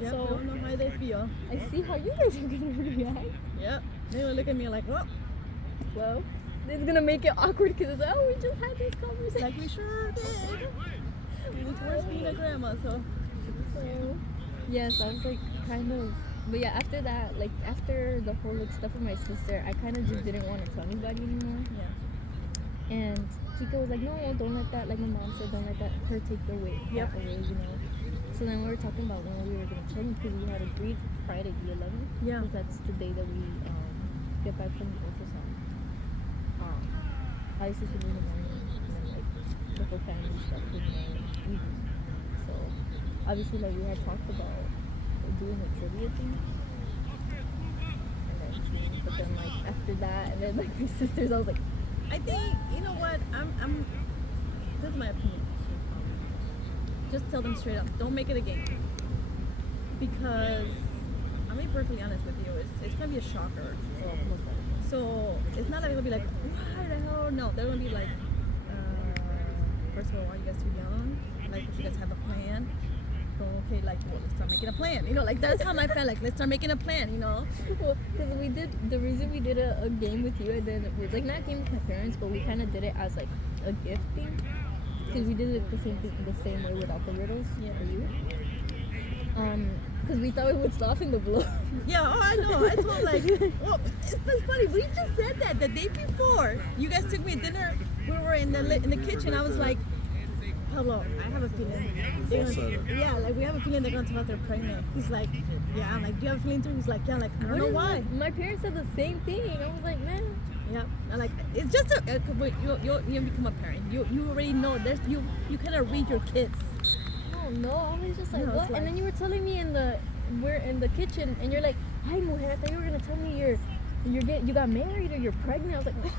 Yeah, So- we don't know how they feel. I see how you guys are gonna react. Yep. They will look at me like, well, Well, it's gonna make it awkward because it's we just had this conversation. like we sure did. It's worse being a grandma, so. So, yes, I was like kind of, but yeah, after that, like after the whole like stuff with my sister, I kind of just didn't want to tell anybody anymore. Yeah. And Kika was like, no, don't let that, like my mom said, don't let that her take the weight Yep. away, you know. So then we were talking about when we were gonna change because we had agreed Friday the 11th. Yeah. Because that's the day that we get back from the ultrasound. Obviously it's in the morning, and then like the whole family stuff in the evening. So obviously like we had talked about doing a trivia thing. And then, but then like after that, and then like my sisters, I was like, I think, you know what, I'm this is my opinion. Just tell them straight up, don't make it a game. Because, I'm being perfectly honest with you, it's gonna be a shocker. well, most likely. So, it's not that they're gonna be like, why the hell? No, they're gonna be like, first of all, are you guys too young? Like, if you guys have a plan, go, okay, like, well, let's start making a plan. You know, like, that's how I felt, like, let's start making a plan, you know? Well, because we did, the reason we did a game with you and then it was like not a game with my parents, but we kind of did it as like a gift thing. Because we did it the same way without the riddles for you. Because we thought it would soften the blow. Yeah, oh, I know. I told like, well, it's funny. We just said that the day before. You guys took me to dinner. We were in the kitchen. I was like, Pablo, I have a feeling. Yeah, like we have a feeling they're gonna tell us they're pregnant. He's like, yeah. I'm like, do you have a feeling too? He's like, yeah. I'm like, I don't know why. My parents said the same thing. I was like, man. Yeah, I'm like, it's just a. Wait, you become a parent. You already know. There's you kind of read your kids. Oh no, I was just like, No, it's what? like- And then you were telling me we're in the kitchen, and you're like, hi, mujer, I thought you were gonna tell me you got married or you're pregnant. I was like,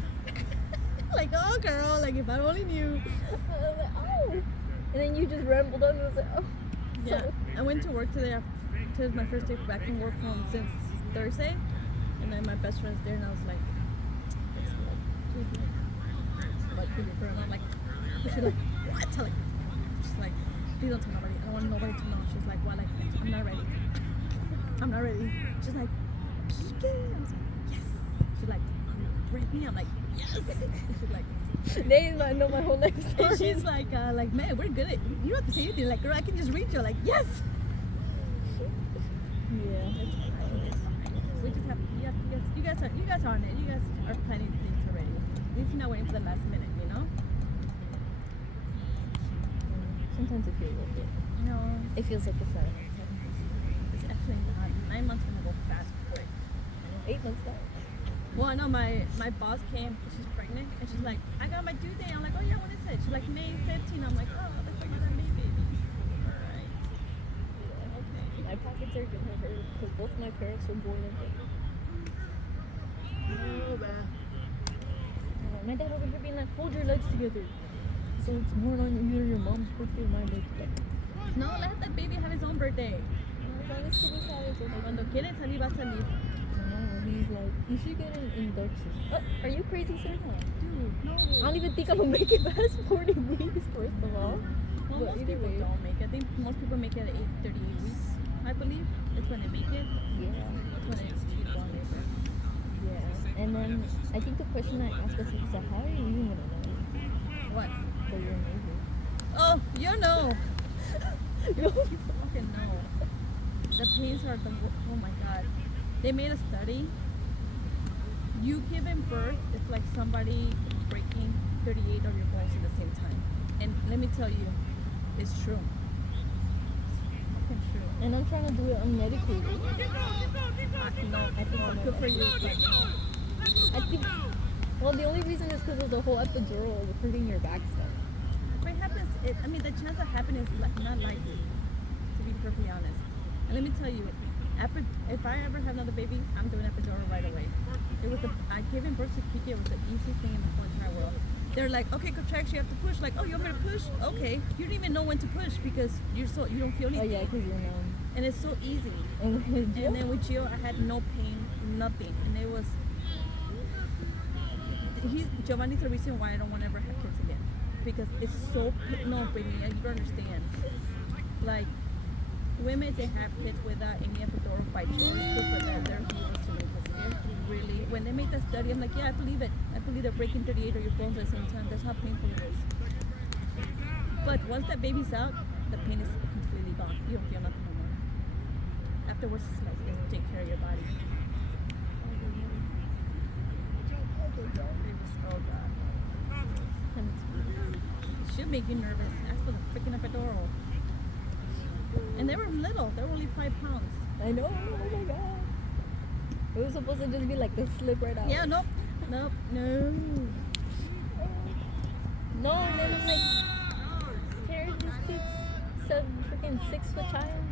Like, oh girl, like if I only knew. I was like, oh. And then you just rambled on and I was like, oh. Yeah, So- I went to work today. Today was my first day back from work from since Thursday, and then my best friend's there, and I was like, "What could you do?" And I'm like, she's like, "What?" I'm like, she's like, "Please don't tell nobody. I don't want nobody to know." She's like, "What?" Like, I'm not ready. I'm not ready. She's like, "Okay." I was like, "Yes." She's like, "Ready?" I'm like, "Yes." She's like. They know my whole life story. And she's like, man, we're good at. You don't have to say anything. Like, girl, I can just read you. Like, yes. Yeah. We just have. You guys are on it. You guys are planning things already. At least you're not waiting for the last minute. You know. Sometimes it feels like it. You know. It feels like a 7 It's actually not. 9 months gonna go fast quick. 8 months now. Well, I know my boss came. She's pregnant, and she's like, I got my due date. I'm like, oh yeah, when is it? She's like, May 15. I'm like, oh, that's like another baby. All right. Okay. My pockets are gonna hurt because both my parents were born in May. Oh, man. My dad over here being like, hold your legs together. So it's born on either your mom's birthday or my birthday. No, let that baby have his own birthday. Cuando Cuando quiere salir, va a salir. he's like, you should get an induction. Are you crazy, sir? Dude, no. I don't even think I'm gonna make it past 40 weeks, first of all. Well, But most either people way. don't make it. I think most people make it at 38 weeks, I believe. That's when they make it. Yeah. That's when it's cheaper on labor. Yeah. And then I think the question I asked us is, so how are you even gonna know What? that you're amazing? Oh, you know. You You fucking know. The pains are oh my god. They made a study. You giving birth is like somebody breaking 38 of your bones at the same time. And let me tell you, it's true. It's fucking true. And I'm trying to do it unmedicated. No, I think good for you. I think, well, the only reason is because of the whole epidural hurting your back stuff. What happens, I mean, the chance of happening is not likely, to be perfectly honest. And let me tell you, if I ever have another baby, I'm doing epidural right away. Giving birth to Kiki was the easiest thing in the whole entire world. They're like, okay, contraction, you have to push. Like, oh, you want me to push? Okay. You don't even know when to push because you don't feel Oh anything. yeah, because you're numb. And it's so easy. And with And then with Gio, I had no pain, nothing. And it was, Giovanni's the reason why I don't want to ever have kids again. because it's so no, Brittany, you don't understand. Like women, they have kids without any epidural by choice. Good for them. They're heroes to me because it really. When they made the study, I'm like, yeah, I believe it. I believe they're breaking 38 of your bones at the same time. That's how painful it is. But once that baby's out, the pain is completely gone. You don't feel nothing anymore. Afterwards, it's like just take care of your body. Oh God. It should make you nervous. Ask for the freaking epidural. And they were little. They were only 5 pounds. I know. Oh my god. It was supposed to just be like this slip right out. Yeah, nope. No. No, and then I'm like, carry this kid's some freaking 6-foot child.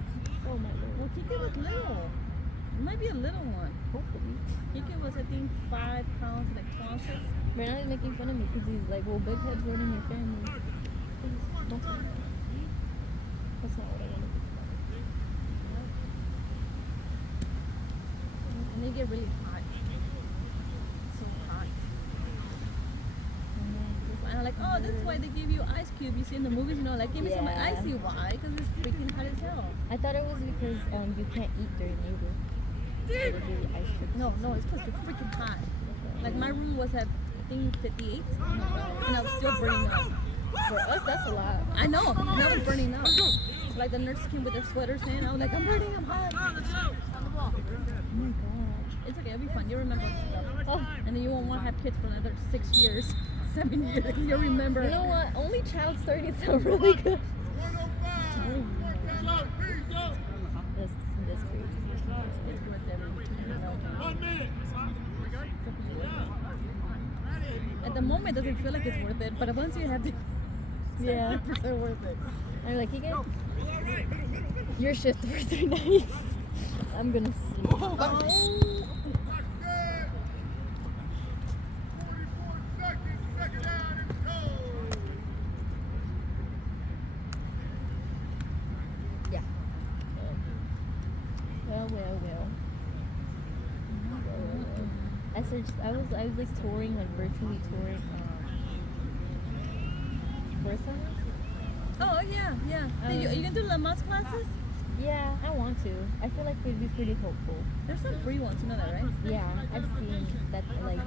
Oh my lord. Well, Kiki was little. It might be a little one. Hopefully. Kiki was, I think, 5 pounds, like 2 ounces. Bernard is making fun of me because he's like, well, big heads run in your family. Please, don't tell me that. That's not what I want to do. And they get really hot. So hot. And I'm like, oh, this is why they give you ice cube. You see in the movies, you know, like, give me some Yeah. icy. Why? Because it's freaking hot as hell. I thought it was because you can't eat during labor. So they give you ice cream. No, it's because you're freaking hot. Like, my room was at, I think, 58. And I was still burning up. For us, that's a lot. I know, and I was burning up. Like, the nurse came with their sweaters in. I was like, I'm burning, I'm hot. Oh my god. It's okay, it'll be fun. You'll remember this stuff. Oh, And then you won't want to have kids for another 6 years, 7 years. You'll remember. you know what? Only child starting sound really good. That's crazy. It's worth everything. At the moment, it doesn't feel like it's worth it, but once you have it, Yeah. it's worth it. I'm like, you get your shift for 3 nights. I'm gonna sleep. Yeah. Well. I searched. I was like touring, like virtually touring. Birth centers. Oh, yeah. You can do Lamaze classes? Yeah, I want to. I feel like it'd be pretty helpful. There's some free ones, you know that, right? Yeah, I've seen that like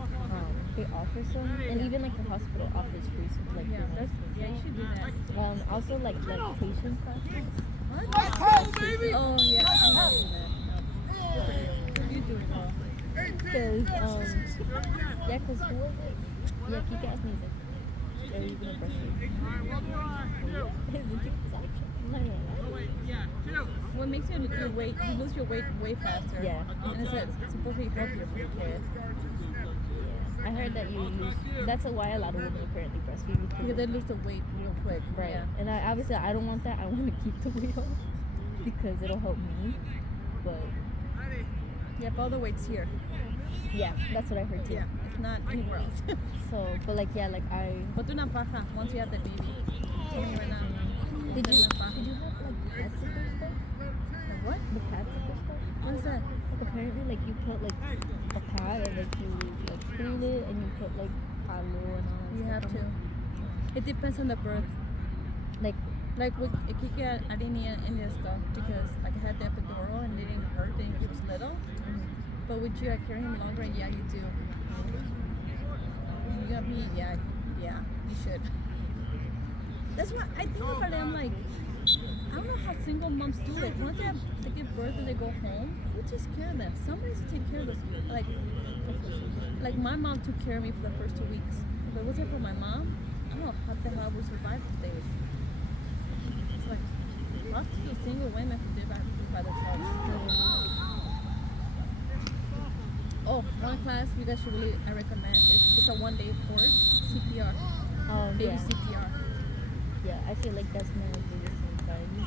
they offer some, and even like the hospital offers free like Yeah, free ones. you should do that. Also like lactation classes. What? Oh, yeah, I'm not doing that. No. You do it all. Cause yeah, cause who was it? Yeah, Kika asked me, he's like, are you gonna breastfeed? His intuitive action. I'm not gonna lie. What makes you lose your weight way faster. Yeah. And it's supposedly healthier for your kid. Yeah. I heard that you use. That's why a lot of women apparently breastfeed Because they lose the weight real quick. right. Yeah. And I obviously I don't want that. I want to keep the weight off because it'll help me. But Yep, all the weight's here. yeah, that's what I heard too. Yeah, it's not anywhere else. So, but like yeah, like I. But do not paja once you have the baby. Tell me right now. Did you Not paja. have like pad sippers though? What? The pad sippers though? What is that? Like apparently like you put like a pad and like you like spool it and you put like palo and all that You stuff have on to. it. It depends on the birth. Like Like with Kiki, I didn't need any of that stuff because like I had the epidural and it didn't hurt and he was little. But with you, I carry him longer. Yeah, you do. You gotta be, yeah, you should. That's why I think about it. I'm like, I don't know how single moms do it. Once they give birth and they go home, who takes care of them? Somebody has to take care of us. Like my mom took care of me for the first 2 weeks. If it wasn't for my mom, I don't know how the hell I would survive these days. It's like lots of single women who did that by themselves. Oh, one class you guys should really I recommend is it's a 1-day course, CPR, baby yeah. CPR. Yeah, I feel like that's my biggest anxiety.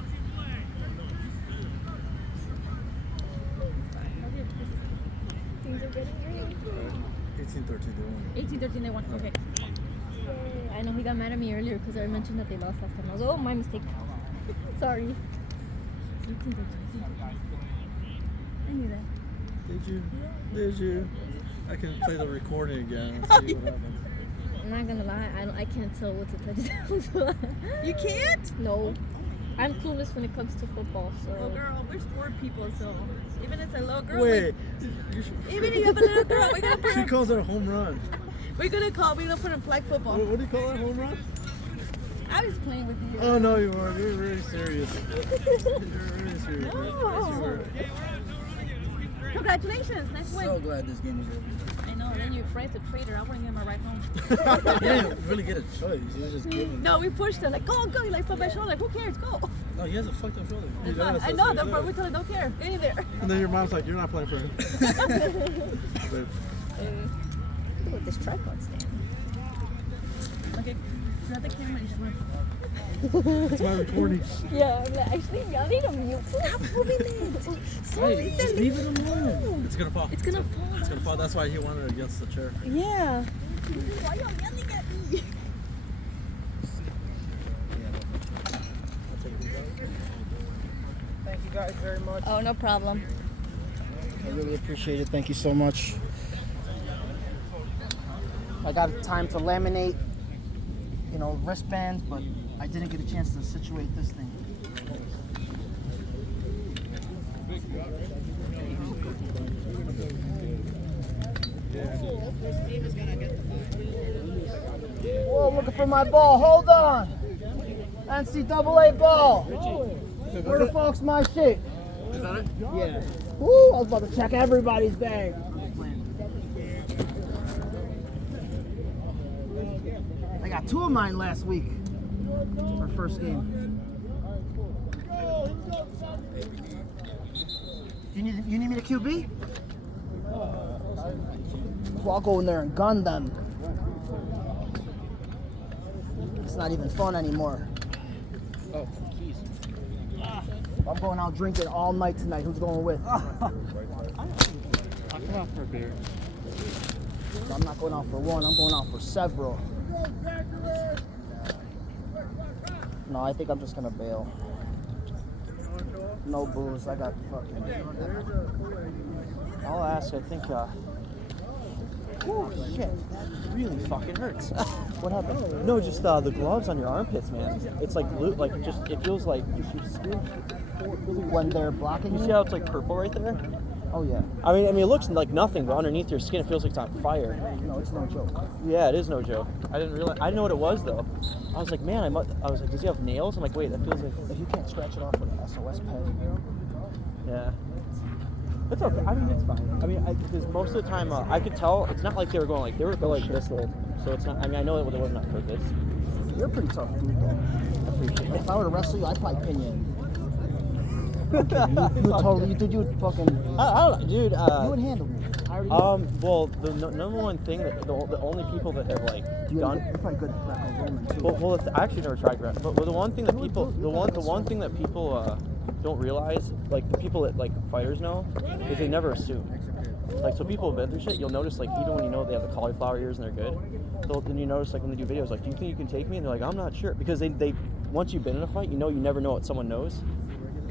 Things are getting really good. 1813 1813 they won. Okay. Yay. I know he got mad at me earlier because I mentioned that they lost last time. I was oh my mistake. Sorry. 1813. I knew that. Did you? I can play the recording again and see what happens. I'm not gonna lie, I can't tell what's a touchdown. You can't? No. I'm clueless when it comes to football, Well, so. girl, we're sport people, so even if it's a little girl, Wait. even if you have a little girl, we're gonna put She her, calls it a home run. we're gonna put her in flag football. What do you call that, home run? I was playing with you. Oh, no, you weren't. You were really serious. You were really serious. No. Yes, you were. Congratulations, nice So win. glad this game is over. I know. Then your friend's a traitor. I wouldn't give him a ride home. He didn't really get a choice. He was just giving. No, we pushed him like, go, go. He like put my shoulder. Like, who cares? Go. No, he has a fucked up shoulder. He It's fine. does, I that's know what that, he but does. we told him don't care. Get in there. And then your mom's like, you're not playing for him. But Look at this tripod stand. Okay, grab the camera and just run. it's my recording. Yeah, I'm like, actually, y'all need a mute. Stop moving it. Hey, just leave it alone. It's gonna fall. It's gonna fall. It's gonna fall. That's why he wanted it against the chair. Yeah. Why y'all yelling at me? Thank you guys very much. Oh, no problem. I really appreciate it. Thank you so much. I got time to laminate, wristbands, but I didn't get a chance to situate this thing. Whoa, I'm looking for my ball. Hold on. NCAA ball. Where the fuck's my shit? Is that it? Yeah. Woo, I was about to check everybody's bag. I got 2 of mine last week. Our first game. You need me to QB? So I'll go in there and gun them. It's not even fun anymore. Oh, keys. I'm going out drinking all night tonight. Who's going with? I'll come out for a beer. I'm not going out for one. I'm going out for several. No, I think I'm just gonna bail. No booze. I got fucking. I'll ask. I think. Oh shit! That really fucking hurts. What happened? No, just the gloves on your armpits, man. It's like glue. Like just it feels like your skin. When they're blocking You you? see how it's like purple right there? Oh yeah. I mean, it looks like nothing, but underneath your skin, it feels like it's on fire. No, it's no joke. Yeah, it is no joke. I didn't realize. I didn't know what it was though. I was like, man, I was like, does he have nails? I'm like, wait, that feels like. If you can't scratch it off with an SOS pen, Yeah. It's okay. I mean, it's fine. I mean, because most of the time, I could tell it's not like they were going like this little. So it's not. I mean, I know that it wasn't on purpose. you're a pretty tough dude though. I appreciate it. If I were to wrestle you, I'd probably pin you in. You would fucking, I don't know, dude. you would handle me. I already know. Well, the number one thing that the only people that have like You're done. probably good at Greco-Roman too. Well, I actually never tried Greco. But the one thing that people, the one thing that people don't realize, like the people that like fighters know, is they never assume. Like, so people have been through shit. You'll notice, like, even when you know they have the cauliflower ears and they're good, then you notice, like, when they do videos, like, do you think you can take me? And they're like, I'm not sure, because they once you've been in a fight, you never know what someone knows,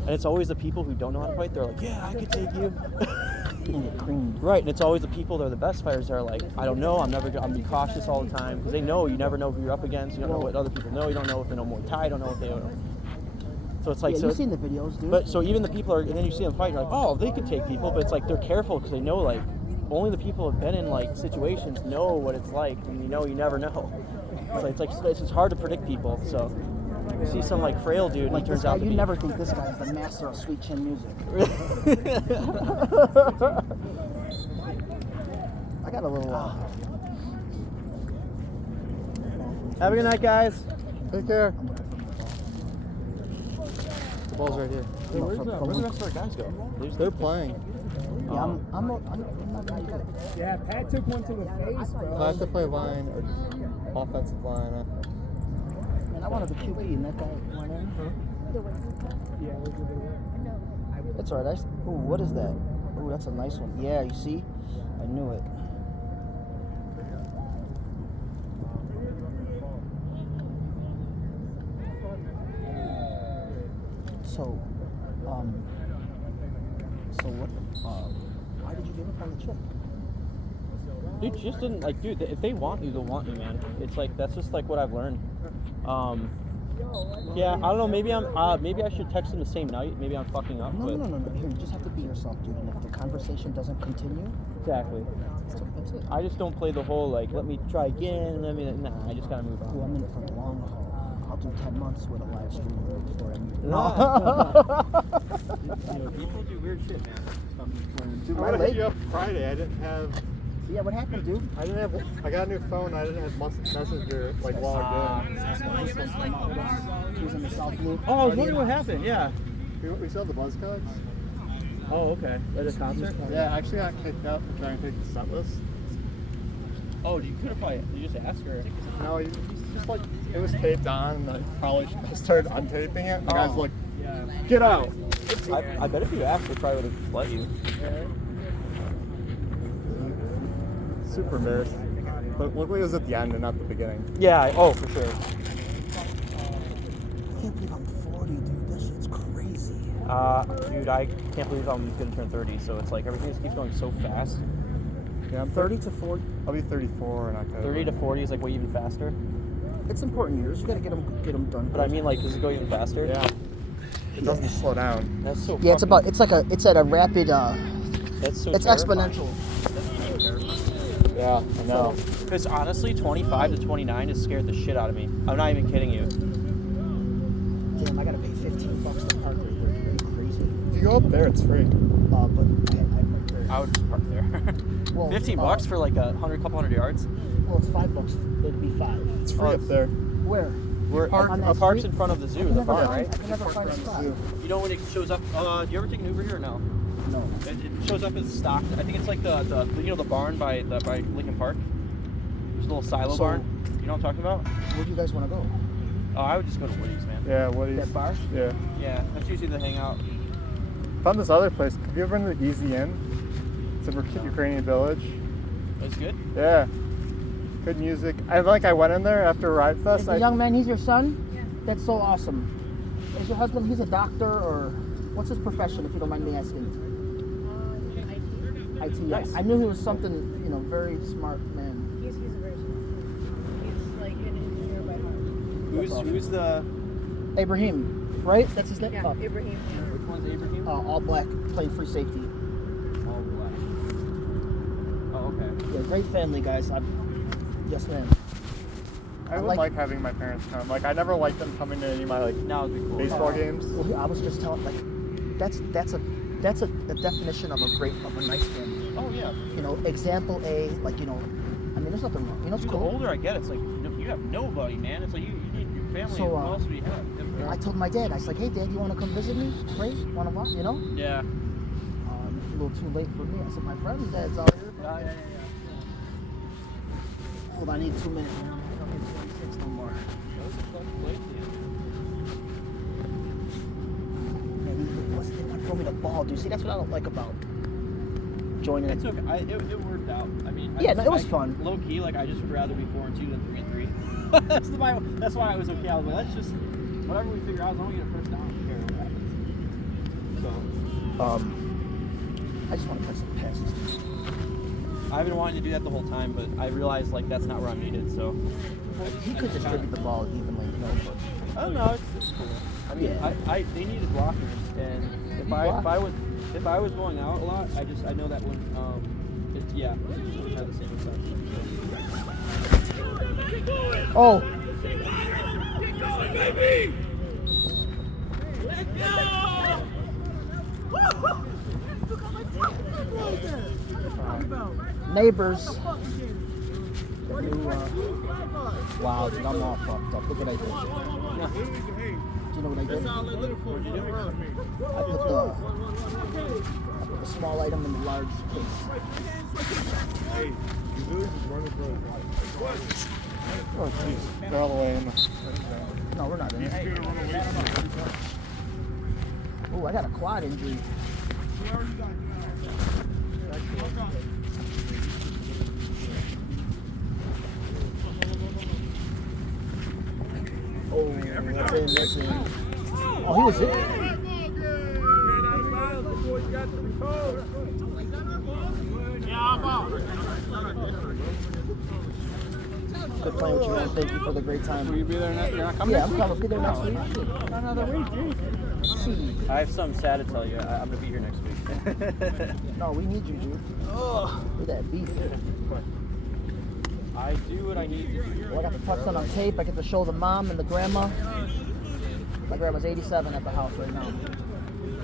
and it's always the people who don't know how to fight. They're like, yeah, I could take you. Right, and it's always the people that are the best fighters that are like, I don't know, I'm be cautious all the time, because they know you never know who you're up against. You don't know what other people know. You don't know if they know Muay Thai. You don't know if they know. So it's like, Yeah, so you've seen the videos, dude. but so even the people are, and then you see them fight, you're like, oh, they could take people, but it's like they're careful because they know, like, only the people who have been in like situations know what it's like, and you never know. So it's just hard to predict people. So you see some like frail dude, and like he this turns guy, out to you be. never think this guy is the master of sweet chin music. I got a little. Have a good night, guys. Take care. The ball's right here. Hey, where's the rest of our guys go? They're playing. Yeah, I'm not very good. Yeah, Pat took one to the face, bro. I have to play line or offensive line. Man, I wanted the QB and that guy went in. Yeah, we'll do it. That's all right. Ooh, what is that? Ooh, that's a nice one. Yeah, you see? I knew it. So what? Why did you give up on the chick? Dude, just didn't like, dude. If they want you, they'll want you, man. It's like that's just like what I've learned. Yeah, I don't know. Maybe maybe I should text them the same night. Maybe I'm fucking up. No, but no, no, no. Here, you just have to be yourself, dude. And if the conversation doesn't continue, Exactly. that's it. I just don't play the whole like, let me try again. Nah, I just gotta move Well, on. I'm in it for the long haul. I'll do 10 months with a live stream before I meet you. You know, people do weird shit, man. Dude, I my would have hit leg. you up Friday. I didn't have. Yeah, what happened, dude? I got a new phone. I didn't have Messenger like logged in. He was in the South Loop. Oh, I was wondering what happened. Yeah. We still have the buzz cards. Oh, okay. At a concert? Yeah, I actually got kicked out for trying to take the set list. Oh, you could have probably. You just asked her. No, just like it was taped on, and I probably I started untaping it. The guy's Oh. like, "Get out!" I bet if you asked, they probably would have let you. Super embarrassed. But luckily it was at the end and not the beginning. Yeah. Oh, for sure. I can't believe I'm 40, dude. That shit's crazy. Dude, I can't believe I'm gonna turn 30. So it's like everything just keeps going so fast. Yeah, I'm 30 to 40. I'll be 34 in October. 30 to 40 is like way even faster. It's important years. You gotta get them done. But I mean, like, does it go even faster? Yeah. It doesn't slow down. That's so. Yeah, it's fucking- it's at a rapid. That's so. It's terrifying. exponential. Yeah, I know. Because honestly, 25 to 29 has scared the shit out of me. I'm not even kidding you. Damn, I gotta pay $15 to park right there. Are you crazy? If you go up there, it's free. But I I would just park there. well, 15 bucks for like couple hundred yards. Well, it's $5. It'd be 5. It's free up there. Where? We're On that parks street? in front of the I zoo, can the never barn, find- right? I can never find a spot. You know when it shows up? Do you ever take an Uber here or no? No. It shows up as stocked. I think it's like the the barn by Lincoln Park. There's a little silo So- barn. You know what I'm talking about? Where do you guys want to go? Oh, I would just go to Woody's, man. Yeah, what is? That bar? Yeah. Yeah, that's usually the hangout. Found this other place. Have you ever been to the Easy Inn? It's in Ukrainian Village. That's good. Yeah. Good music. I went in there after Ride Is Fest. the young man, he's your son? Yeah. That's so awesome. Is your husband, he's a doctor or what's his profession, if you don't mind me asking? IT. Yeah. Nice. I knew he was something, very smart man. He's very smart. He's like an engineer by heart. Who's the? Ibrahim, right? That's his name? Yeah, Ibrahim. Which one's Abraham? All black, playing free safety. All black. Oh, okay. Yeah, great family, guys. Yes, man. I would like having my parents come. Like, I never liked them coming to any of my Now it'd be cool. baseball games. Well, I was just telling, that's a definition of a nice family. Oh yeah. Example A, I mean, there's nothing wrong. It's Dude, the cool. older I get, it's like you have nobody, man. It's like you need your family. So, Who else do you have? I told my dad, I was like, hey, Dad, you want to come visit me? Right? Want to walk, Yeah. It's a little too late for me. I said, my friend's dad's out here. Yeah. Hold on, I need 2 minutes. I don't need 26 no more. Man, he throw me the ball, dude. See, that's what I don't like about joining. It's okay. It worked out. I mean, Yeah, no, it was fun. Low key, like I just would rather be 4-2 than 3-3. That's why I was okay. I was like, let's just whatever we figure out, as long as we get a first down, I don't care what happens. I just want to play some passes. I've been wanting to do that the whole time, but I realized like that's not where I'm needed. So He could distribute the ball evenly, but I don't know. It's cool. I mean, Yeah. they needed blockers, and if I was going out a lot, I know that would it wouldn't have the same effect. oh. Neighbors. The new, wow, dude, I'm all fucked up. Look what I did. Do you know what I did? I put the small item in the large case. Oh, jeez. They're all the way in. No, we're not in it. Oh, I got a quad injury. Oh, that's in. Oh, he was in. Yeah, I'm out. Good playing with you, man. Thank you for the great time. Will you be there next? You're not coming Yeah, next I'm coming. Be there next week. Another week, geez. See. I have something sad to tell you. I'm gonna be here next week. No, we need you, dude. Ugh. Look at that beat. I do what I need to do. Well, I got the touchdown on tape. I get to show the mom and the grandma. My grandma's 87 at the house right now.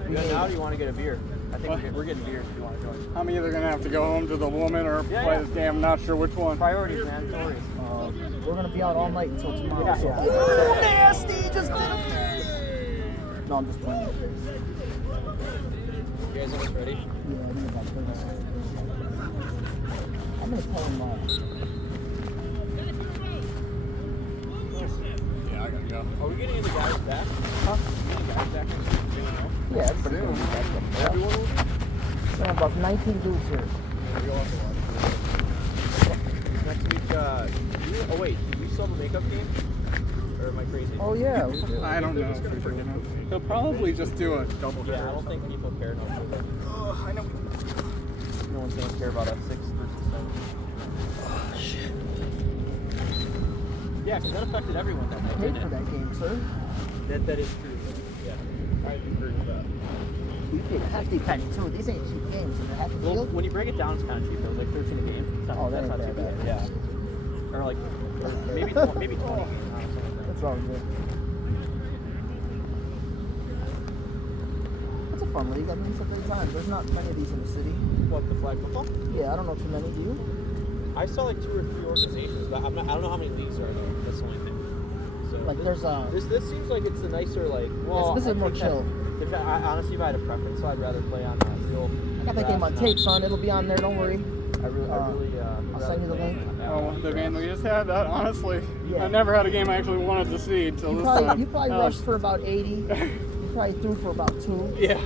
You go now or do you want to get a beer? I think we're getting beers if you want to join. I'm either gonna have to go home to the woman or play this game. Not sure which one. Priorities, man. No worries. We're gonna be out all night until tomorrow. Yeah, so. yeah. Ooh, nasty! Just did it. No, I'm just playing. You guys almost ready? Yeah, I think about this. I'm gonna tell him. Yeah, I gotta go. Are we getting any guys back? Huh? Getting guys back next week? Do you know? Yeah, everybody's gonna be back up. Everyone will be? We have about 19 dudes here. Next week, oh wait, do we still have a makeup game? Or am I crazy? Oh yeah, we do. I don't know for sure. He'll probably just do a double. Yeah, I don't think people care enough for that. Oh, I know. No one's gonna care about a 6 versus 7. Oh shit. Yeah, because that affected everyone that night, Paid didn't for it? that game, sir. That is true. Yeah, I agree with that. We paid a hefty penny too. These ain't cheap games. Is it half a Well, field? when you break it down, it's kind of cheap. It was like 13 a game. It's not, Oh, that's that not ain't too bad. bad. Yeah. Or like, maybe 20. Maybe 20. Something like That's all good. It's a fun league. I mean, it's a great time. There's not many of these in the city. that. What, the flag football? Yeah, I don't know too many. Do you? I saw like 2 or 3 organizations, but I don't know how many leagues are there. That's the only thing. So Like there's this seems like it's a nicer like. Well, this is I more think that- chill. Honestly, if I had a preference, so I'd rather play on real. I got that game on tape, son. It'll be on there. Don't worry. I'll send you the link. Oh, the game we just had. That honestly, Yeah. I never had a game I actually wanted to see until You this probably, time. you probably rushed for about 80. You probably threw for about 2. Yeah.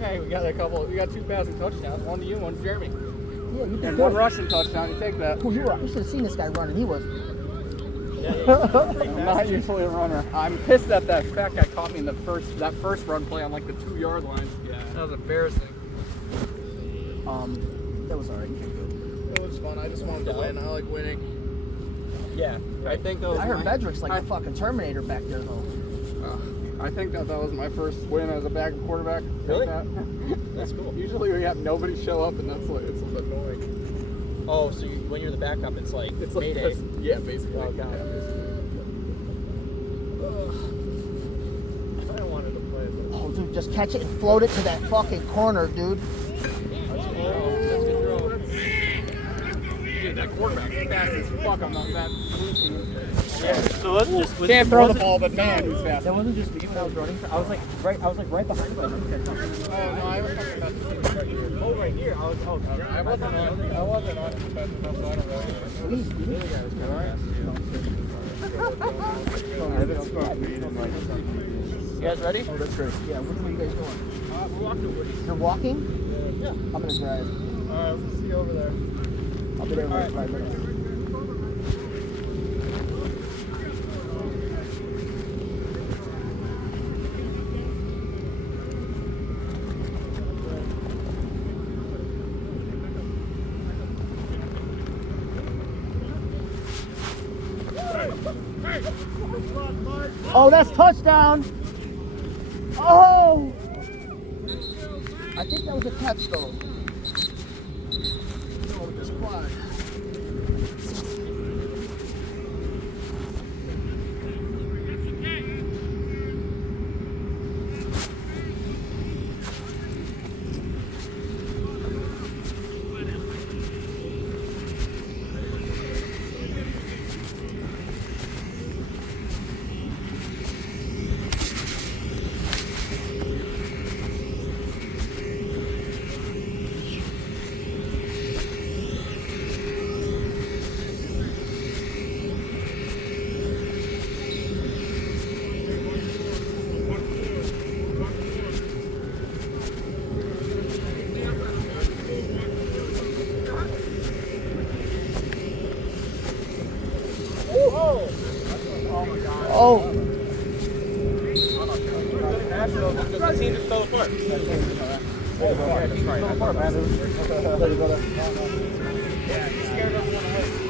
Hey, we got a couple. We got 2 passing touchdowns. One to you, one to Jeremy. Yeah, you did And good. 1 rushing touchdown. You take that. Who you were? You should have seen this guy running. He was. I'm not usually a runner. I'm pissed that fat guy caught me in that first run play on like the 2-yard line. Yeah. That was embarrassing. That was alright. It was fun. I just wanted to win. I like winning. Yeah, I think those. I heard Medrick's like the fucking Terminator back there, though. I think that was my first win as a backup quarterback. Really? Like that. That's cool. Usually we have nobody show up, and that's like it's annoying. Oh, so when you're the backup, it's like Mayday. Yeah, basically. Oh, God. Yeah, I wanted to play it. Oh, dude, just catch it and float it to that fucking corner, dude. Dude, that quarterback is fast as fuck on that blue team. So let's just Can't throw the ball, but man, he's fast. That wasn't just me when I was running. I was like right behind you. Oh, no, I was talking about the team right here. Oh, right here. I was. Oh, I wasn't on fast enough, so I don't know. Please, dude. The other guy was kind of fast too. You guys ready? Oh, that's great. Yeah, which way are you guys going? We're walking to Woody's. You're walking? Yeah. I'm gonna drive. Alright, we'll see you over there. I'll be there in like 5 minutes. Oh, that's touchdown! Oh! I think that was a catch, though. Oh, with this quad. Oh! The team just fell apart. There you go. Yeah, he scared everyone away.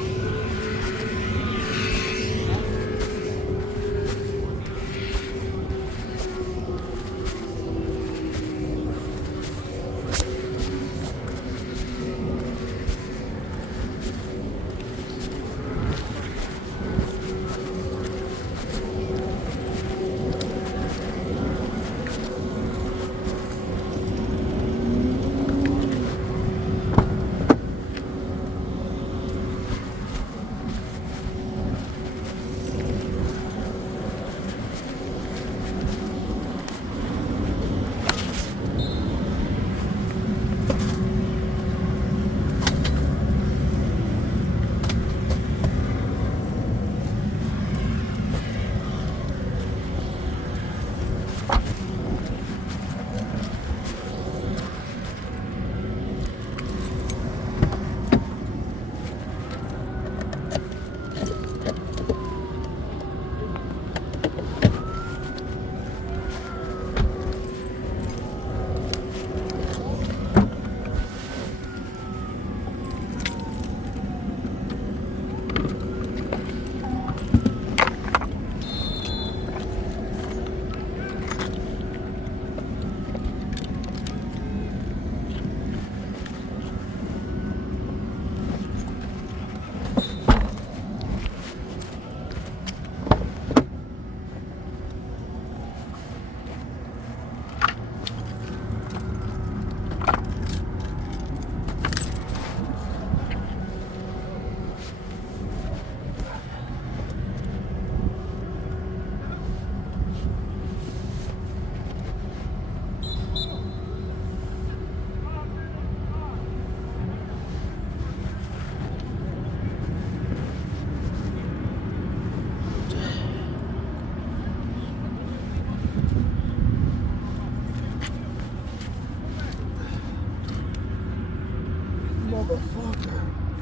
Motherfucker.